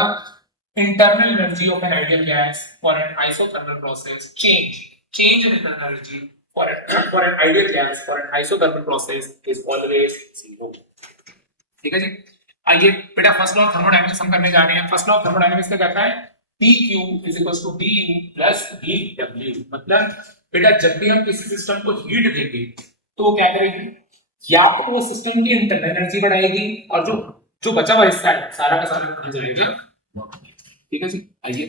internal energy of an ideal gas for an isothermal process change in internal energy for an ideal gas for an isothermal process is always zero। ठीक है जी। आइए बेटा फर्स्ट लॉ ऑफ थर्मोडायनेमिक्स हम करने जा रहे हैं। फर्स्ट लॉ ऑफ थर्मोडायनेमिक्स क्या कहता है, dq is equals to du plus dw। मतलब बेटा जब भी हम किसी सिस्टम को हीट देंगे तो वो क्या करेगी, या तो वो सिस्टम की इंटरनल एनर्जी बढ़ाएगी और जो जो बचा हुआ हिस्सा है सारा का सारा बढ़ जाएगा। ठीक है जी। आइए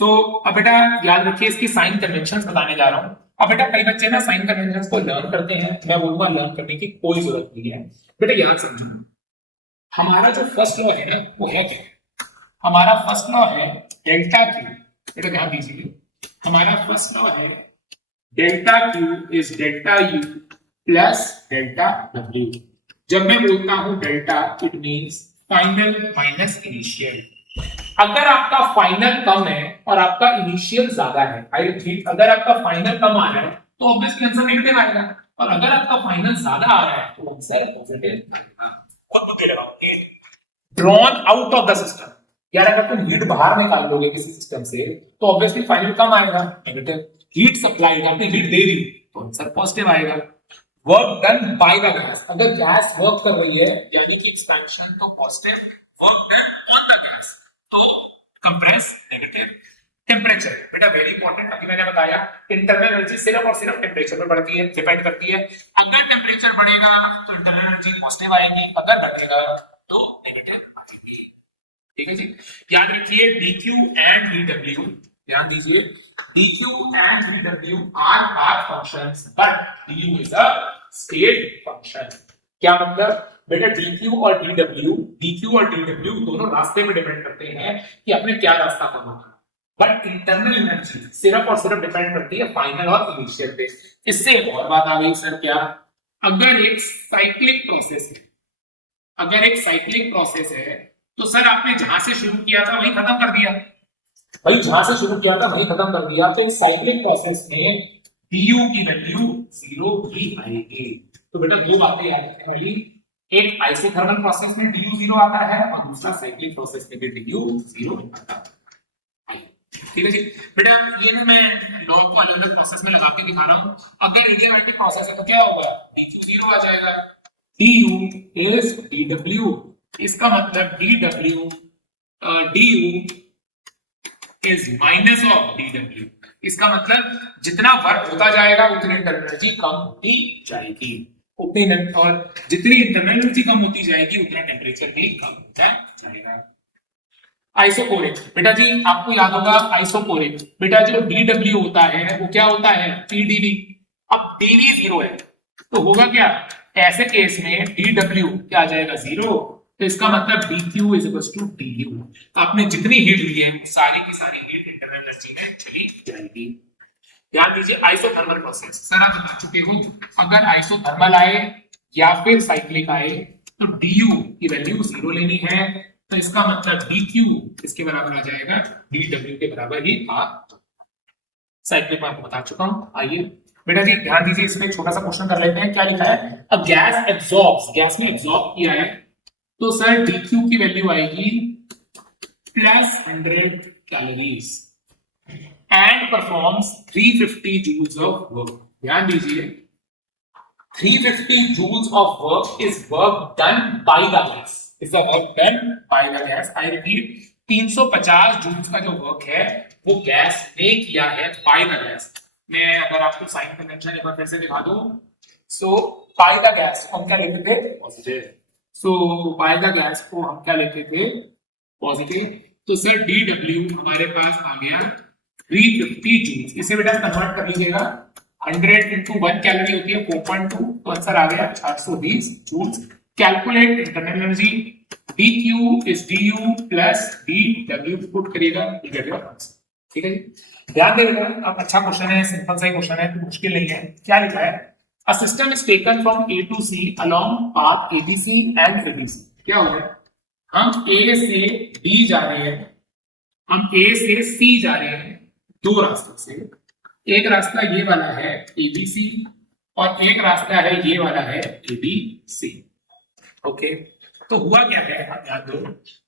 अब बेटा याद रखिए, इसकी साइन कन्वेंशंस बताने जा रहा हूं। अब बेटा कई बच्चे ना साइन कन्वेंशंस को लर्न करते हैं, मैं बोलूंगा लर्न करने की कोई जरूरत नहीं है। बेटा याद समझो, हमारा जो फर्स्ट लॉ है ना वो है क्या, हमारा फर्स्ट लॉ है डेल्टा क्यू। बेटा ध्यान दीजिए, हमारा फर्स्ट लॉ है delta Q is delta U plus delta W. जब मैं बोलता हूं delta, it means final minus initial. अगर आपका फाइनल कम है और आपका इनिशियल ज्यादा है, आई रिपीट, अगर आपका फाइनल कम आ रहा है तो ऑब्वियसली आंसर नेगेटिव आएगा, और अगर आपका फाइनल ज्यादा आ रहा है तो आंसर पॉजिटिव आएगा। खुद बुद्धि लगाओ, drawn out of the system. यार अगर तुम हीट बाहर निकाल लोगे किसी सिस्टम से तो ऑब्वियसली फाइनल कम आएगा, नेगेटिव। हीट सप्लाई, आपने हीट दे दी तो आंसर पॉजिटिव आएगा। Work done by the gas, अगर गैस वर्क कर रही है यानी कि एक्सपेंशन तो positive, work done on the gas तो कंप्रेस नेगेटिव। टेम्परेचर बेटा वेरी इंपॉर्टेंट, अभी मैंने बताया इंटरनल एनर्जी सिर्फ और सिर्फ टेम्परेचर पर बढ़ती है, डिपेंड करती है। अगर टेम्परेचर बढ़ेगा तो इंटरनल एनर्जी पॉजिटिव आएगी, अगर घटेगा तो नेगेटिव आएगी। ठीक है जी। याद रखिए dq एंड dw, ध्यान दीजिए, dq and dw our path functions but du is a state function. क्या मतलब बेटा dq और dw दोनों रास्ते में डिपेंड करते हैं कि आपने क्या रास्ता पकड़ा, बट इंटरनल एनर्जी सिर्फ और सिर्फ डिपेंड करती है फाइनल और इनिशियल पे। इससे एक और बात आ गई सर, क्या, अगर एक साइक्लिक प्रोसेस है, अगर एक साइक्लिक प्रोसेस है तो सर आपने जहां से शुरू किया था वहीं खत्म कर दिया, भाई जहां से शुरू किया था वहीं खत्म कर दिया, तो एक साइक्लिक प्रोसेस में du की वैल्यू जीरो ही आएगी। तो बेटा दो बातें याद रखने वाली, एक आइसोथर्मल प्रोसेस में du जीरो आता है और दूसरा साइक्लिक प्रोसेस में भी du जीरो आता है। ठीक है जी। बेटा ये ना मैं लॉ को अलग अलग प्रोसेस में लगा के दिखा रहा हूं। अगर एडियाबैटिक प्रोसेस है तो क्या होगा, dq जीरो आ जाएगा, du is dw, इसका मतलब dw du is minus of dw, इसका मतलब जितना वर्क होता जाएगा उतनी इंटरनल एनर्जी कम होती जाएगी, उतनी, और जितनी इंटरनल एनर्जी कम होती जाएगी उतना टेम्परेचर भी कम होता जाएगा। आइसोकोरिक बेटा जी आपको याद होगा, आइसोकोरिक बेटा जो dw होता है वो क्या होता है, pdv। अब dv जीरो है तो होगा क्या, ऐसे केस में dw क्या आ जाएगा, जीरो। तो इसका मतलब dq is equal to du। तो आपने जितनी हीट ली है सारी की सारी हीट इंटरनल एनर्जी में चली जाएगी। ध्यान दीजिए आइसोथर्मल प्रोसेस, सर आप बता चुके हो अगर आइसोथर्मल आए या फिर साइक्लिक आए तो du की वैल्यू 0 लेनी है, तो इसका मतलब dq इसके बराबर आ जाएगा dw के बराबर ही आ। साइक्लिक में आपको बता चुका हूं। आइए बेटा जी ध्यान दीजिए, इसमें एक छोटा सा क्वेश्चन कर लेते हैं। क्या लिखा है, अब गैस एब्जॉर्ब्स, गैस ने एब्जॉर्ब किया है, तो सर dq की वैल्यू आएगी plus 100 calories and performs 350 joules of work. ध्यान दीजिए 350 joules of work is work done by the gas. Is the work done by the gas. I repeat 350 joules का जो वर्क है वो गैस ने किया है by the gas. मैं अगर आपको साइन कन्वेंशन एक बार फिर से दिखा दूं, so by the gas हम क्या लेते थे positive, so by the gas को हम क्या लेते थे पॉजिटिव, तो सर dw हमारे पास आ गया 350 जूल्स। इसे बेटा कन्वर्ट कर लीजिएगा, 100 into 1 कैलोरी होती है 4.2, तो आंसर आ गया 420 joules. Calculate internal energy, dq is du plus dw put करिएगा, you get your answer। ठीक है जी, ध्यान दे बेटा, अब अच्छा क्वेश्चन है, सिंपल सा ही क्वेश्चन है, तो मुश्किल नहीं है। क्या लिखा है, a system is taken from a to c along path abc and abc। क्या हो रहा है, हम a से d जा रहे हैं, हम a से c जा रहे हैं दो रास्तों से, एक रास्ता ये वाला है ABC और एक रास्ता है ये वाला है ABC। ओके, तो हुआ क्या है, ध्यान दो,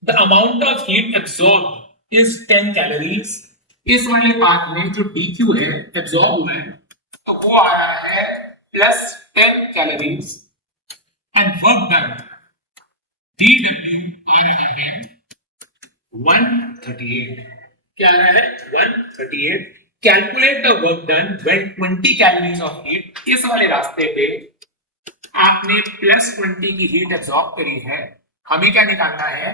the amount of heat absorb is 10 calories. इस वाले पार्ट में जो DQ है एब्सॉर्ब हुआ है तो वो आया है plus 10 calories and work done DW 138। क्या आ रहा है 138। Calculate the work done when 20 calories of heat, इस वाले रास्ते पे आपने प्लस 20 की हीट एब्सॉर्ब करी है, हमें क्या निकालना है,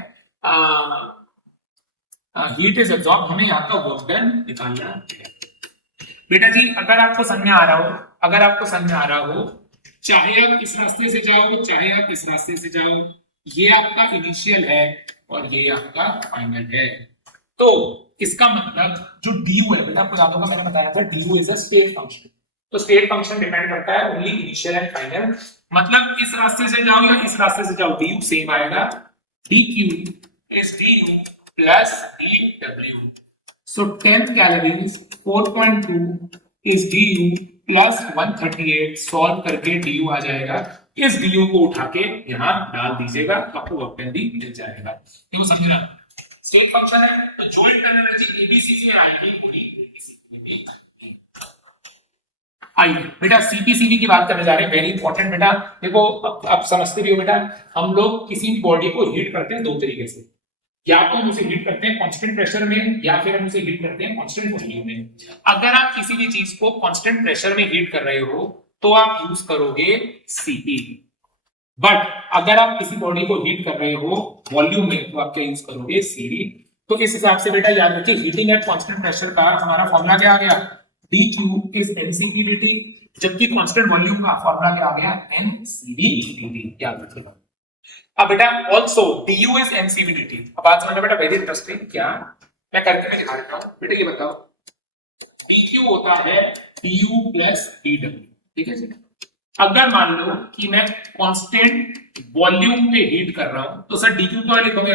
हीट इज एब्सॉर्ब, हमें यहाँ का वर्क डन निकालना है। बेटा जी अगर आपको समझ में आ रहा हो, अगर आपको समझ में आ रहा हो, चाहे आप इस रास्ते से जाओ चाहे आप इस रास्ते से जाओ, ये आपका इनिशियल है और ये आपका फाइनल है, तो इसका मतलब जो du है बेटा, आपको याद होगा मैंने बताया था du is a state function, तो स्टेट फंक्शन डिपेंड करता है ओनली इनिशियल एंड फाइनल। मतलब इस रास्ते से जाओ या इस रास्ते से जाओ du सेम आएगा, dq is du plus dw, so 10 calories 4.2 is du plus 138, solve करके du आ जाएगा, इस du को उठा के यहां डाल दीजिएगा, आपको वर्क डन भी मिल जाएगा। ये वो समझना, स्टेट फंक्शन है तो जो इंटरनल एनर्जी एबीसी से आएगी वही एबीसी में भी। आइए बेटा सीपीसीबी की बात करने जा रहे हैं, वेरी इंपॉर्टेंट बेटा। देखो आप समझते भी हो बेटा, हम लोग किसी भी बॉडी को हीट करते हैं दो तरीके से, या तो हम उसे हीट करते हैं कांस्टेंट प्रेशर में या फिर हम उसे हीट करते हैं कांस्टेंट वॉल्यूम में। अगर आप किसी भी चीज को कांस्टेंट प्रेशर में हीट कर रहे हो तो आप यूज करोगे सीपी, बट अगर आप किसी बॉडी को हीट कर रहे हो वॉल्यूम में तो आप क्या यूज करोगे सीवी। तो इस हिसाब से बेटा याद रखिए हीटिंग एट कांस्टेंट प्रेशर का हमारा फॉर्मूला क्या आ गया, dq is ncvdt, जबकि कांस्टेंट वॉल्यूम का फॉर्मूला क्या आ गया ncvdt, याद रखिएगा। अब बेटा ऑल्सो du is ncvdt, अब बात समझना बेटा, वेरी इंटरेस्टिंग, क्या मैं करके मैं दिखा देता हूं बेटा, ये बताओ dq होता है du plus dw, ठीक है जी। अगर मान लो कि मैं कांस्टेंट वॉल्यूम पे हीट कर रहा हूं तो सर dq क्या लिखोगे,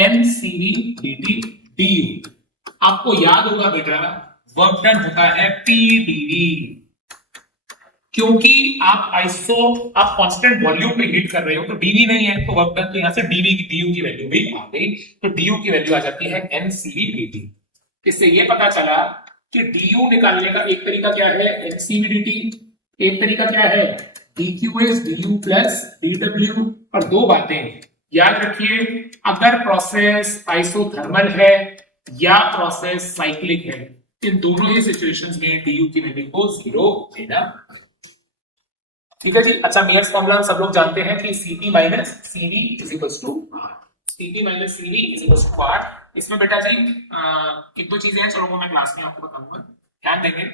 ncv du, आपको याद होगा बेटा वर्क डन होता है pdv, क्योंकि आप कांस्टेंट वॉल्यूम पे हीट कर रहे हो तो dv नहीं है, तो वर्क डन तो यहां से dv की du की वैल्यू भी आ गई, तो du की वैल्यू आ जाती है ncv dt। इससे ये पता चला कि du निकालने का एक तरीका क्या है ncv dt, एक तरीका क्या है dq is du plus dw, और दो बातें याद रखिए, अगर प्रोसेस आइसोथर्मल है या प्रोसेस साइक्लिक है, इन दोनों ही सिचुएशंस में du की वैल्यू को 0 लेना, ठीक है जी। अच्छा मेयर्स फॉर्मूला हम सब लोग जानते हैं कि Cp minus Cv is equals to Cp minus Cv is equals to R। इसमें बेटा जी एक दो चीजें हैं, चलो वो मैं क्लास में आपको बताऊंगा, ध्यान देंगे।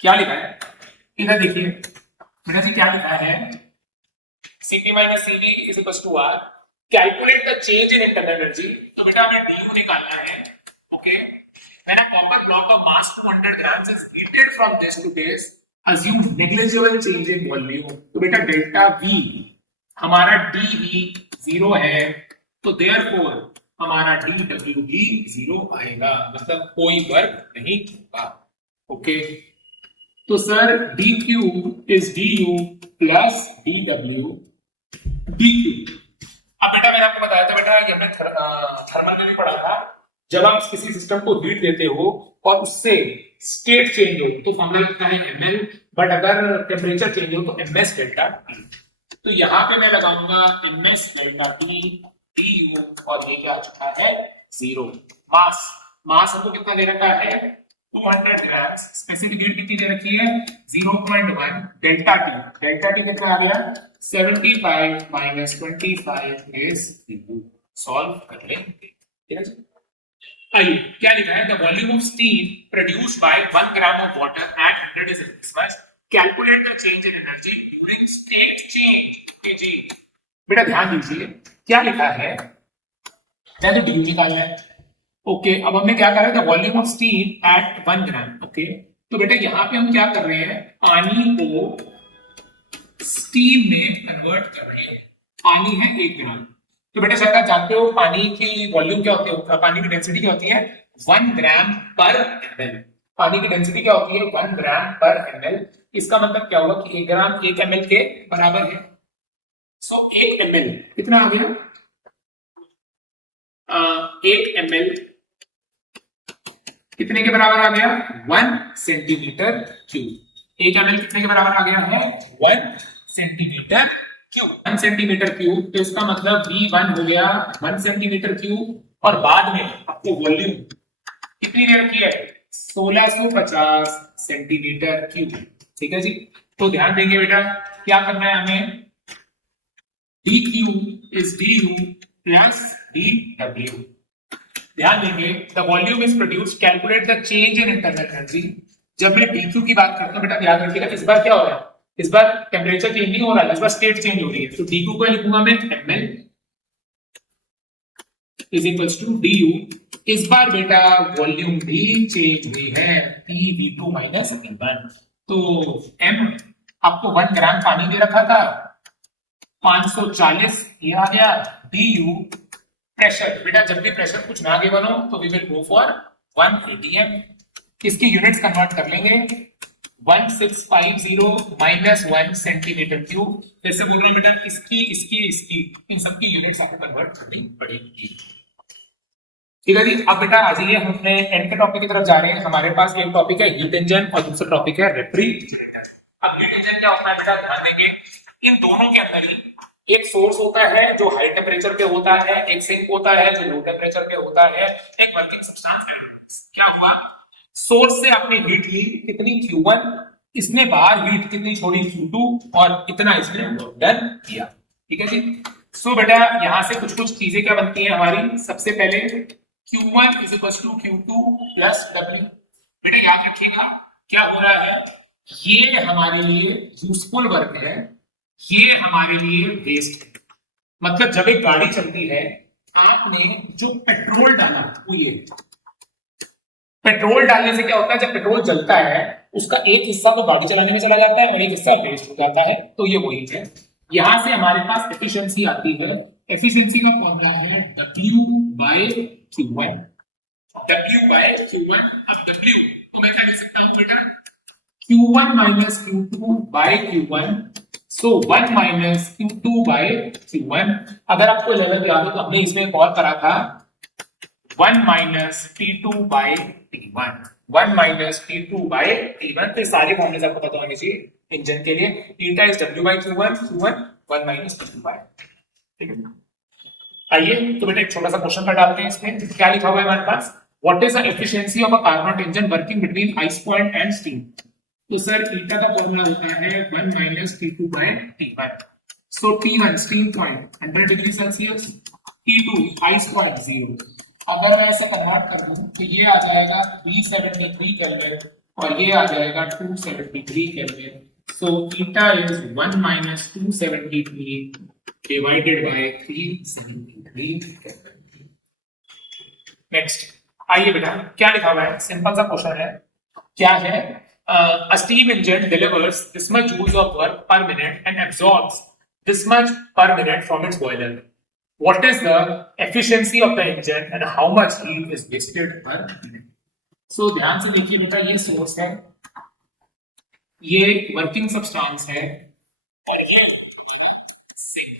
क्या लिखा है इधर देखिए बेटा जी, क्या लिखा है Cp minus Cv is equals to R, calculate the change in internal energy, तो बेटा हमें du निकालना है, okay. When a copper block of mass 200 grams is heated from this to this, assume negligible change in volume. तो बेटा delta V हमारा dV 0 है, तो therefore हमारा dW भी 0 आएगा, मतलब कोई वर्क नहीं होगा. ओके, तो sir dQ is du plus dW dQ. अब बेटा मैंने आपको बताया था बेटा कि हमने थर्मल में भी पढ़ा था, जब हम किसी सिस्टम को हीट देते हो और उससे स्टेट चेंज हो तो फॉर्मूला लगता है ml, बट अगर टेम्परेचर चेंज हो तो ms डेल्टा T. तो यहाँ पे मैं लगाऊंगा ms डेल्टा T du और ये क्या आ चुका है 0. मास हमको कितना दे रखा है 200 ग्राम, स्पेसिफिक हीट कितनी दे रखी है 0.1, डेल्टा टी कितना आ गया 75 माइनस 25 इज 0. सॉल्व कर लेंगे. ठीक है जी. आइए क्या लिखा है, the volume of steam produced by 1 gram of water at 100 is this much, calculate the change in energy during state change. जी बेटा ध्यान दीजिए क्या लिखा है, मैंने ड्यू निकाला है. ओके, अब हमने क्या करा है, the volume of steam eight 1 gram. Okay, तो बेटा यहाँ पे हम क्या कर रहे हैं, पानी को स्टीम में कन्वर्ट कर रहे हैं. पानी है 1 ग्राम. तो बेटा शायद आप जानते हो पानी की वॉल्यूम क्या होती है, पानी की डेंसिटी क्या होती है 1 ग्राम पर ml. पानी की डेंसिटी क्या होती है 1 ग्राम पर ml. इसका मतलब क्या हुआ कि 1 ग्राम 1 ml के बराबर है. सो 1 ml कितना आ गया, 1 ml कितने के बराबर आ गया 1 सेंटीमीटर क्यूब. 1 ml कितने के बराबर आ गया है 1 सेंटीमीटर क्यूब. 1 सेंटीमीटर क्यूब, तो इसका मतलब V1 हो गया 1 सेंटीमीटर क्यूब, और बाद में आपको वॉल्यूम कितनी दे रखी है 1650 सेंटीमीटर क्यूब. ठीक है जी. तो ध्यान देंगे बेटा क्या करना है हमें, dQ is du plus dW. ध्यान देंगे the volume is produced, calculate the change in internal energy. जब मैं dQ की बात करता हूं बेटा याद रखिएगा इस बार क्या हो रहा है, इस बार टेम्परेचर चेंज नहीं हो रहा है, इस बार स्टेट चेंज हो रही है. तो dQ को लिखूंगा मैं ml is equals to du. इस बार बेटा वॉल्यूम भी चेंज हुई है PV2 माइनस V1. तो m आपको 1 ग्राम पानी दे रखा था 540, ये आ गया du प्रेशर. बेटा जब भी प्रेशर कुछ ना गिवन हो तो we will go for 1 atm. इसकी यूनिट्स कन्वर्ट कर लेंगे 1650 माइनस 1 सेंटीमीटर क्यूब. जैसे बोल रहे हैं बेटा इसकी इन सबकी यूनिट्स आपको कन्वर्ट करनी पड़ेगी. ठीक है जी. अब बेटा आ जाइए हम अपने एंड के टॉपिक की तरफ जा रहे हैं. हमारे पास एक टॉपिक है हीट इंजन और दूसरा टॉपिक है रेफ्रिजरेटर. अब हीट इंजन क्या होता है बेटा ध्यान देंगे, इन दोनों के अंदर ही एक सोर्स होता है जो हाई टेम्परेचर पे होता है, एक सिंक होता है जो लो टेम्परेचर पे होता है, एक वर्किंग सब्सटेंस. क्या हुआ, सोर्स से आपने हीट ली कितनी Q1, इसने बाहर हीट कितनी छोड़ी Q2, और इतना इसने डन किया. ठीक है जी. सो बेटा यहां से कुछ कुछ चीजें क्या बनती हैं हमारी, सबसे पहले Q1 is equal to Q2 plus W. बेटा याद रखिएगा क्या हो रहा है, ये हमारे लिए यूजफुल वर्क है, ये हमारे लिए वेस्ट है. मतलब जब एक गाड़ी चलती है आपने जो पेट्रोल डाला वो ये, पेट्रोल डालने से क्या होता है, जब पेट्रोल जलता है उसका एक हिस्सा तो गाड़ी चलाने में चला जाता है और एक हिस्सा वेस्ट हो जाता है. तो ये वही है. यहां से हमारे पास एफिशिएंसी आती है, एफिशिएंसी का फॉर्मूला है W by Q1. W by Q1. अब W तो मैं क्या लिख सकता हूं बेटा Q1 minus Q2 by Q1. So 1 minus Q2 by Q1. अगर आपको लेवल याद हो तो हमने इसमें कॉल करा था 1 minus T2 by T1. 1 minus T2 by T1. तो सारे फॉर्मूले आपको पता होने चाहिए इंजन के लिए. Theta is W by Q1, Q1 1 minus T2 by. ठीक है. आइए तो बेटा एक छोटा सा क्वेश्चन कर डालते हैं. इसमें क्या लिखा हुआ है हमारे पास, what is the efficiency of a Carnot engine working between ice point and steam. तो सर थीटा का फॉर्मूला होता है 1 minus T2 by T1. So T1 steam point 100 degree Celsius, T2 ice point 0. अगर मैं इसे कन्वर्ट कर दूं तो ये आ जाएगा 373 केल्विन और ये आ जाएगा 273 kelvin. So theta is 1 minus 273 divided by 373 kelvin. Next आइए बेटा क्या लिखा हुआ है, सिंपल सा क्वेश्चन है। क्या है, a steam engine delivers this much joules of work per minute and absorbs this much per minute from its boiler. What is the efficiency of the engine and how much heat is wasted per minute? So ध्यान से देखिए बेटा, ये source है, ये working substance है, और ये सिंक।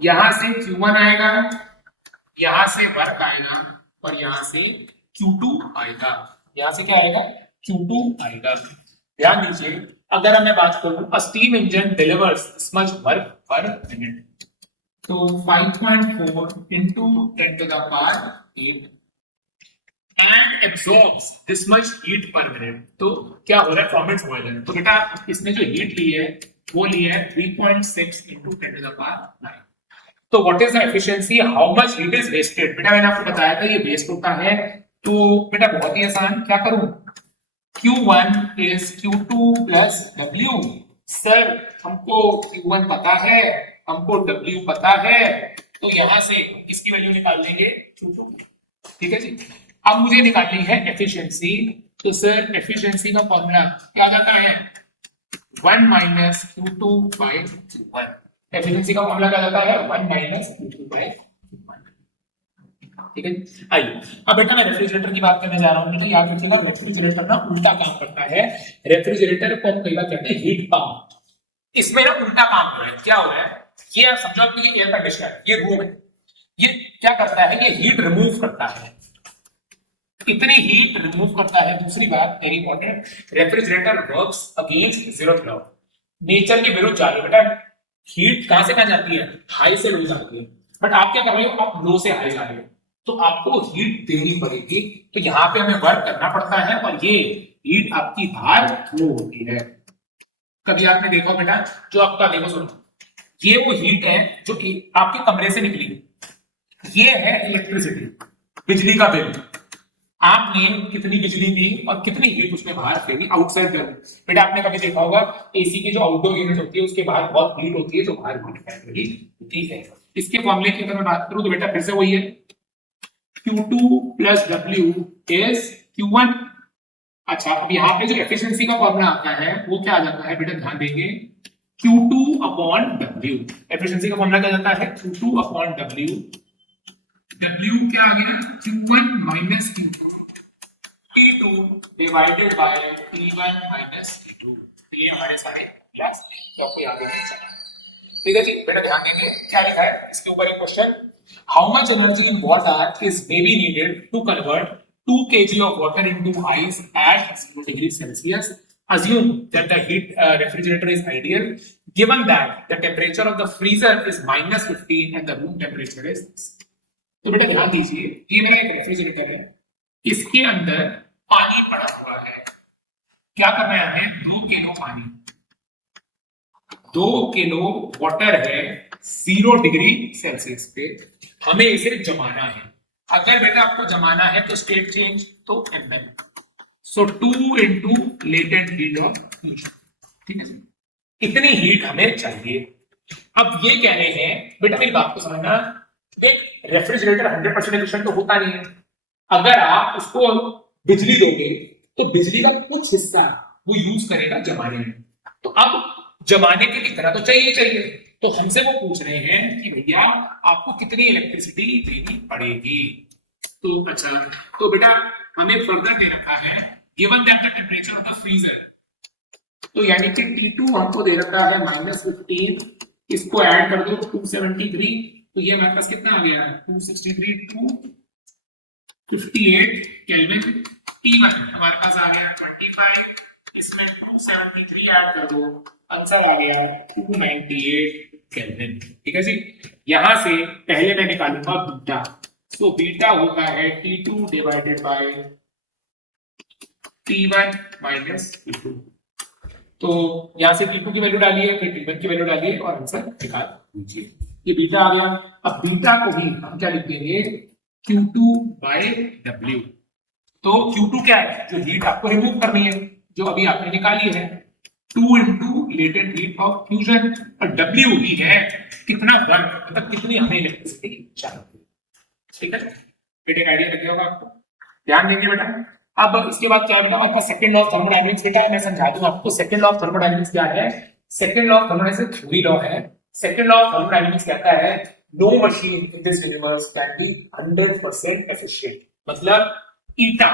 यहां से Q1 आएगा, यहां से वर्क आएगा, और यहां से Q2 आएगा। यहां से क्या आएगा, Q2 आएगा। ध्यान दीजिए, अगर मैं बात करूं, a steam engine delivers this much work per minute, तो 5.4 into 10 to the power 8 and absorbs this much heat per minute। तो क्या हो रहा है, फ्रॉम इट्स बॉयलर। तो बेटा इसने जो हीट ली है वो ली है 3.6 into 10 to the power 9। तो what is the efficiency, how much heat is wasted. बेटा मैंने आपको बताया था ये वेस्ट होता है, तो बेटा बहुत ही आसान, क्या करूं, Q1 is Q2 plus W। Sir हमको Q1 पता है, हमको W पता है, तो यहां से इसकी वैल्यू निकाल लेंगे Q2। ठीक है जी। अब मुझे निकालनी है एफिशिएंसी, तो सर एफिशिएंसी का फॉर्मूला क्या जाता है, 1 minus Q2 by Q1। Efficiency का फॉर्मूला क्या जाता है, 1 minus Q2 by Q1। ठीक है, आइए अब बेटा मैं रेफ्रिजरेटर की बात करने जा रहा हूं। बेटा याद रखिएगा, रेफ्रिजरेटर ना उल्टा काम करता है। रेफ्रिजरेटर को हम कई बार कहते हैं हीट पंप, इसमें ना उल्टा काम हो रहा है। क्या हो रहा है, ये आप समझो आपके लिए एयर कंडीशनर, ये रूम है, ये क्या करता है, ये हीट रिमूव करता है, इतनी हीट रिमूव करता है। दूसरी बात very important, refrigerator works against zeroth law, nature के विरुद्ध जा रही है। बेटा हीट कहां से कहां जाती है, हाई से लो जाती है, बट आप क्या कर रहे हो, आप लो से हाई जा रहे हो, तो आपको हीट देनी पड़ेगी। तो यहाँ पे हमें वर्क करना पड़ता है, और ये हीट आपकी बाहर फ्लो होती है। कभी आपने देखा बेटा, जो आपका देखो सुनो, ये वो हीट है जो आपके कमरे से निकली, ये है इलेक्ट्रिसिटी, बिजली का बिल। आपने कितनी बिजली दी और कितनी हीट उसमें बाहर फेंकी आउटसाइड गर्म। बेटा आपने कभी देखा होगा, एसी की जो आउटडोर यूनिट होती है उसके बाहर बहुत हीट होती है, जो बाहर हीट फेंक रही होती है। इसके फॉर्मूले की अगर मैं बात करूं तो बेटा फिर से वही है, Q2 plus W is Q1। अच्छा, अब यहाँ पे जो एफिशिएंसी का फॉर्मूला आता है वो क्या आ जाता है बेटा, ध्यान देंगे, Q2 upon W। एफिशिएंसी का फॉर्मूला क्या जाता है, Q2 upon W। W क्या आ गया, Q1 minus Q2 T2 divided by T1 minus T2। ये हमारे सारे क्लास तो आपको याद होना चाहिए। ठीक है जी, बेटा ध्यान देंगे क्या लिखा है इसके ऊपर एक question, how much energy in water is maybe needed to convert 2 kg of water into ice at 0 degrees Celsius? Assume that the heat refrigerator is ideal given that the temperature of the freezer is -15 and the room temperature is। तो बेटा ध्यान दीजिए, ये मेरा एक refrigerator है, इसके अंदर पानी पड़ा हुआ है। क्या करना है हमें, 2 किलो पानी, 2 किलो वाटर है 0 डिग्री सेल्सियस पे, हमें इसे जमाना है। अगर बेटा आपको जमाना है तो स्टेट चेंज, तो ml, so 2 into latent heat of fusion। ठीक है, इतनी हीट हमें चाहिए। अब ये कह रहे हैं, बेटा मेरी बात को समझना, एक रेफ्रिजरेटर 100% एफिशिएंट तो होता नहीं है। अगर आप उसको बिजली दोगे तो बिजली का कुछ हिस्सा वो यूज करेगा जमाने में, तो अब जमाने के लिए इतना तो चाहिए चाहिए। तो हमसे वो पूछ रहे हैं कि भैया आपको कितनी इलेक्ट्रिसिटी देनी पड़ेगी। तो अच्छा, तो बेटा हमें फर्दर दे रखा है, given that the temperature of the freezer, तो यानी कि T2 हमको दे रखा है -15, इसको ऐड कर दो 273, तो ये हमारे पास कितना आ गया, 263 टू 58 केल्विन। T1 हमारे पास आ गया 25, इसमें 273 ऐड कर दो, आंसर आ गया 298 केल्विन। ठीक है जी, यहां से पहले मैं निकालूंगा बीटा, सो बीटा होता है T2 divided by T1 minus T2। तो यहां से T2 की वैल्यू डालिए, फिर T1 की वैल्यू डालिए और आंसर निकाल लीजिए। ये बीटा आ गया। अब बीटा को भी हम क्या लिख देंगे, Q2 बाय W। तो Q2 क्या है, जो हीट आपको रिमूव करनी है, जो अभी आपने निकाली है, 2 into latent heat of fusion, और W ही है कितना वर्क, मतलब कितनी हमें इलेक्ट्रिसिटी चाहिए। ठीक है, बेटा एक आइडिया लग गया होगा आपको, ध्यान देंगे बेटा। अब इसके बाद क्या बेटा आपका सेकंड लॉ ऑफ थर्मोडायनेमिक्स बेटा मैं समझा दूं आपको। सेकंड लॉ ऑफ थर्मोडायनेमिक्स क्या है? Second law of thermodynamics theory law है। सेकंड लॉ ऑफ थर्मोडायनेमिक्स कहता है no machine in this universe can be 100% efficient. मतलब ईटा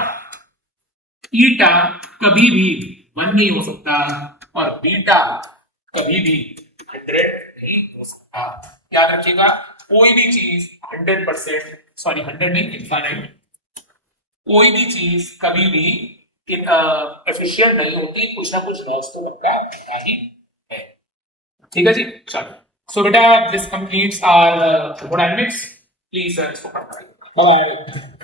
ईटा कभी भी 1 नहीं हो सकता और बीटा कभी भी 100 नहीं हो सकता। याद रखिएगा, कोई भी चीज 100%, सॉरी 100 नहीं, इनफाइनाइट, कोई भी चीज कभी भी एफिशिएंट नहीं होती, कुछ ना कुछ लॉस तो बनता ही है। ठीक है जी, चलो। सो बेटा this completes our thermodynamics. Please इसको पढ़ना। बाय।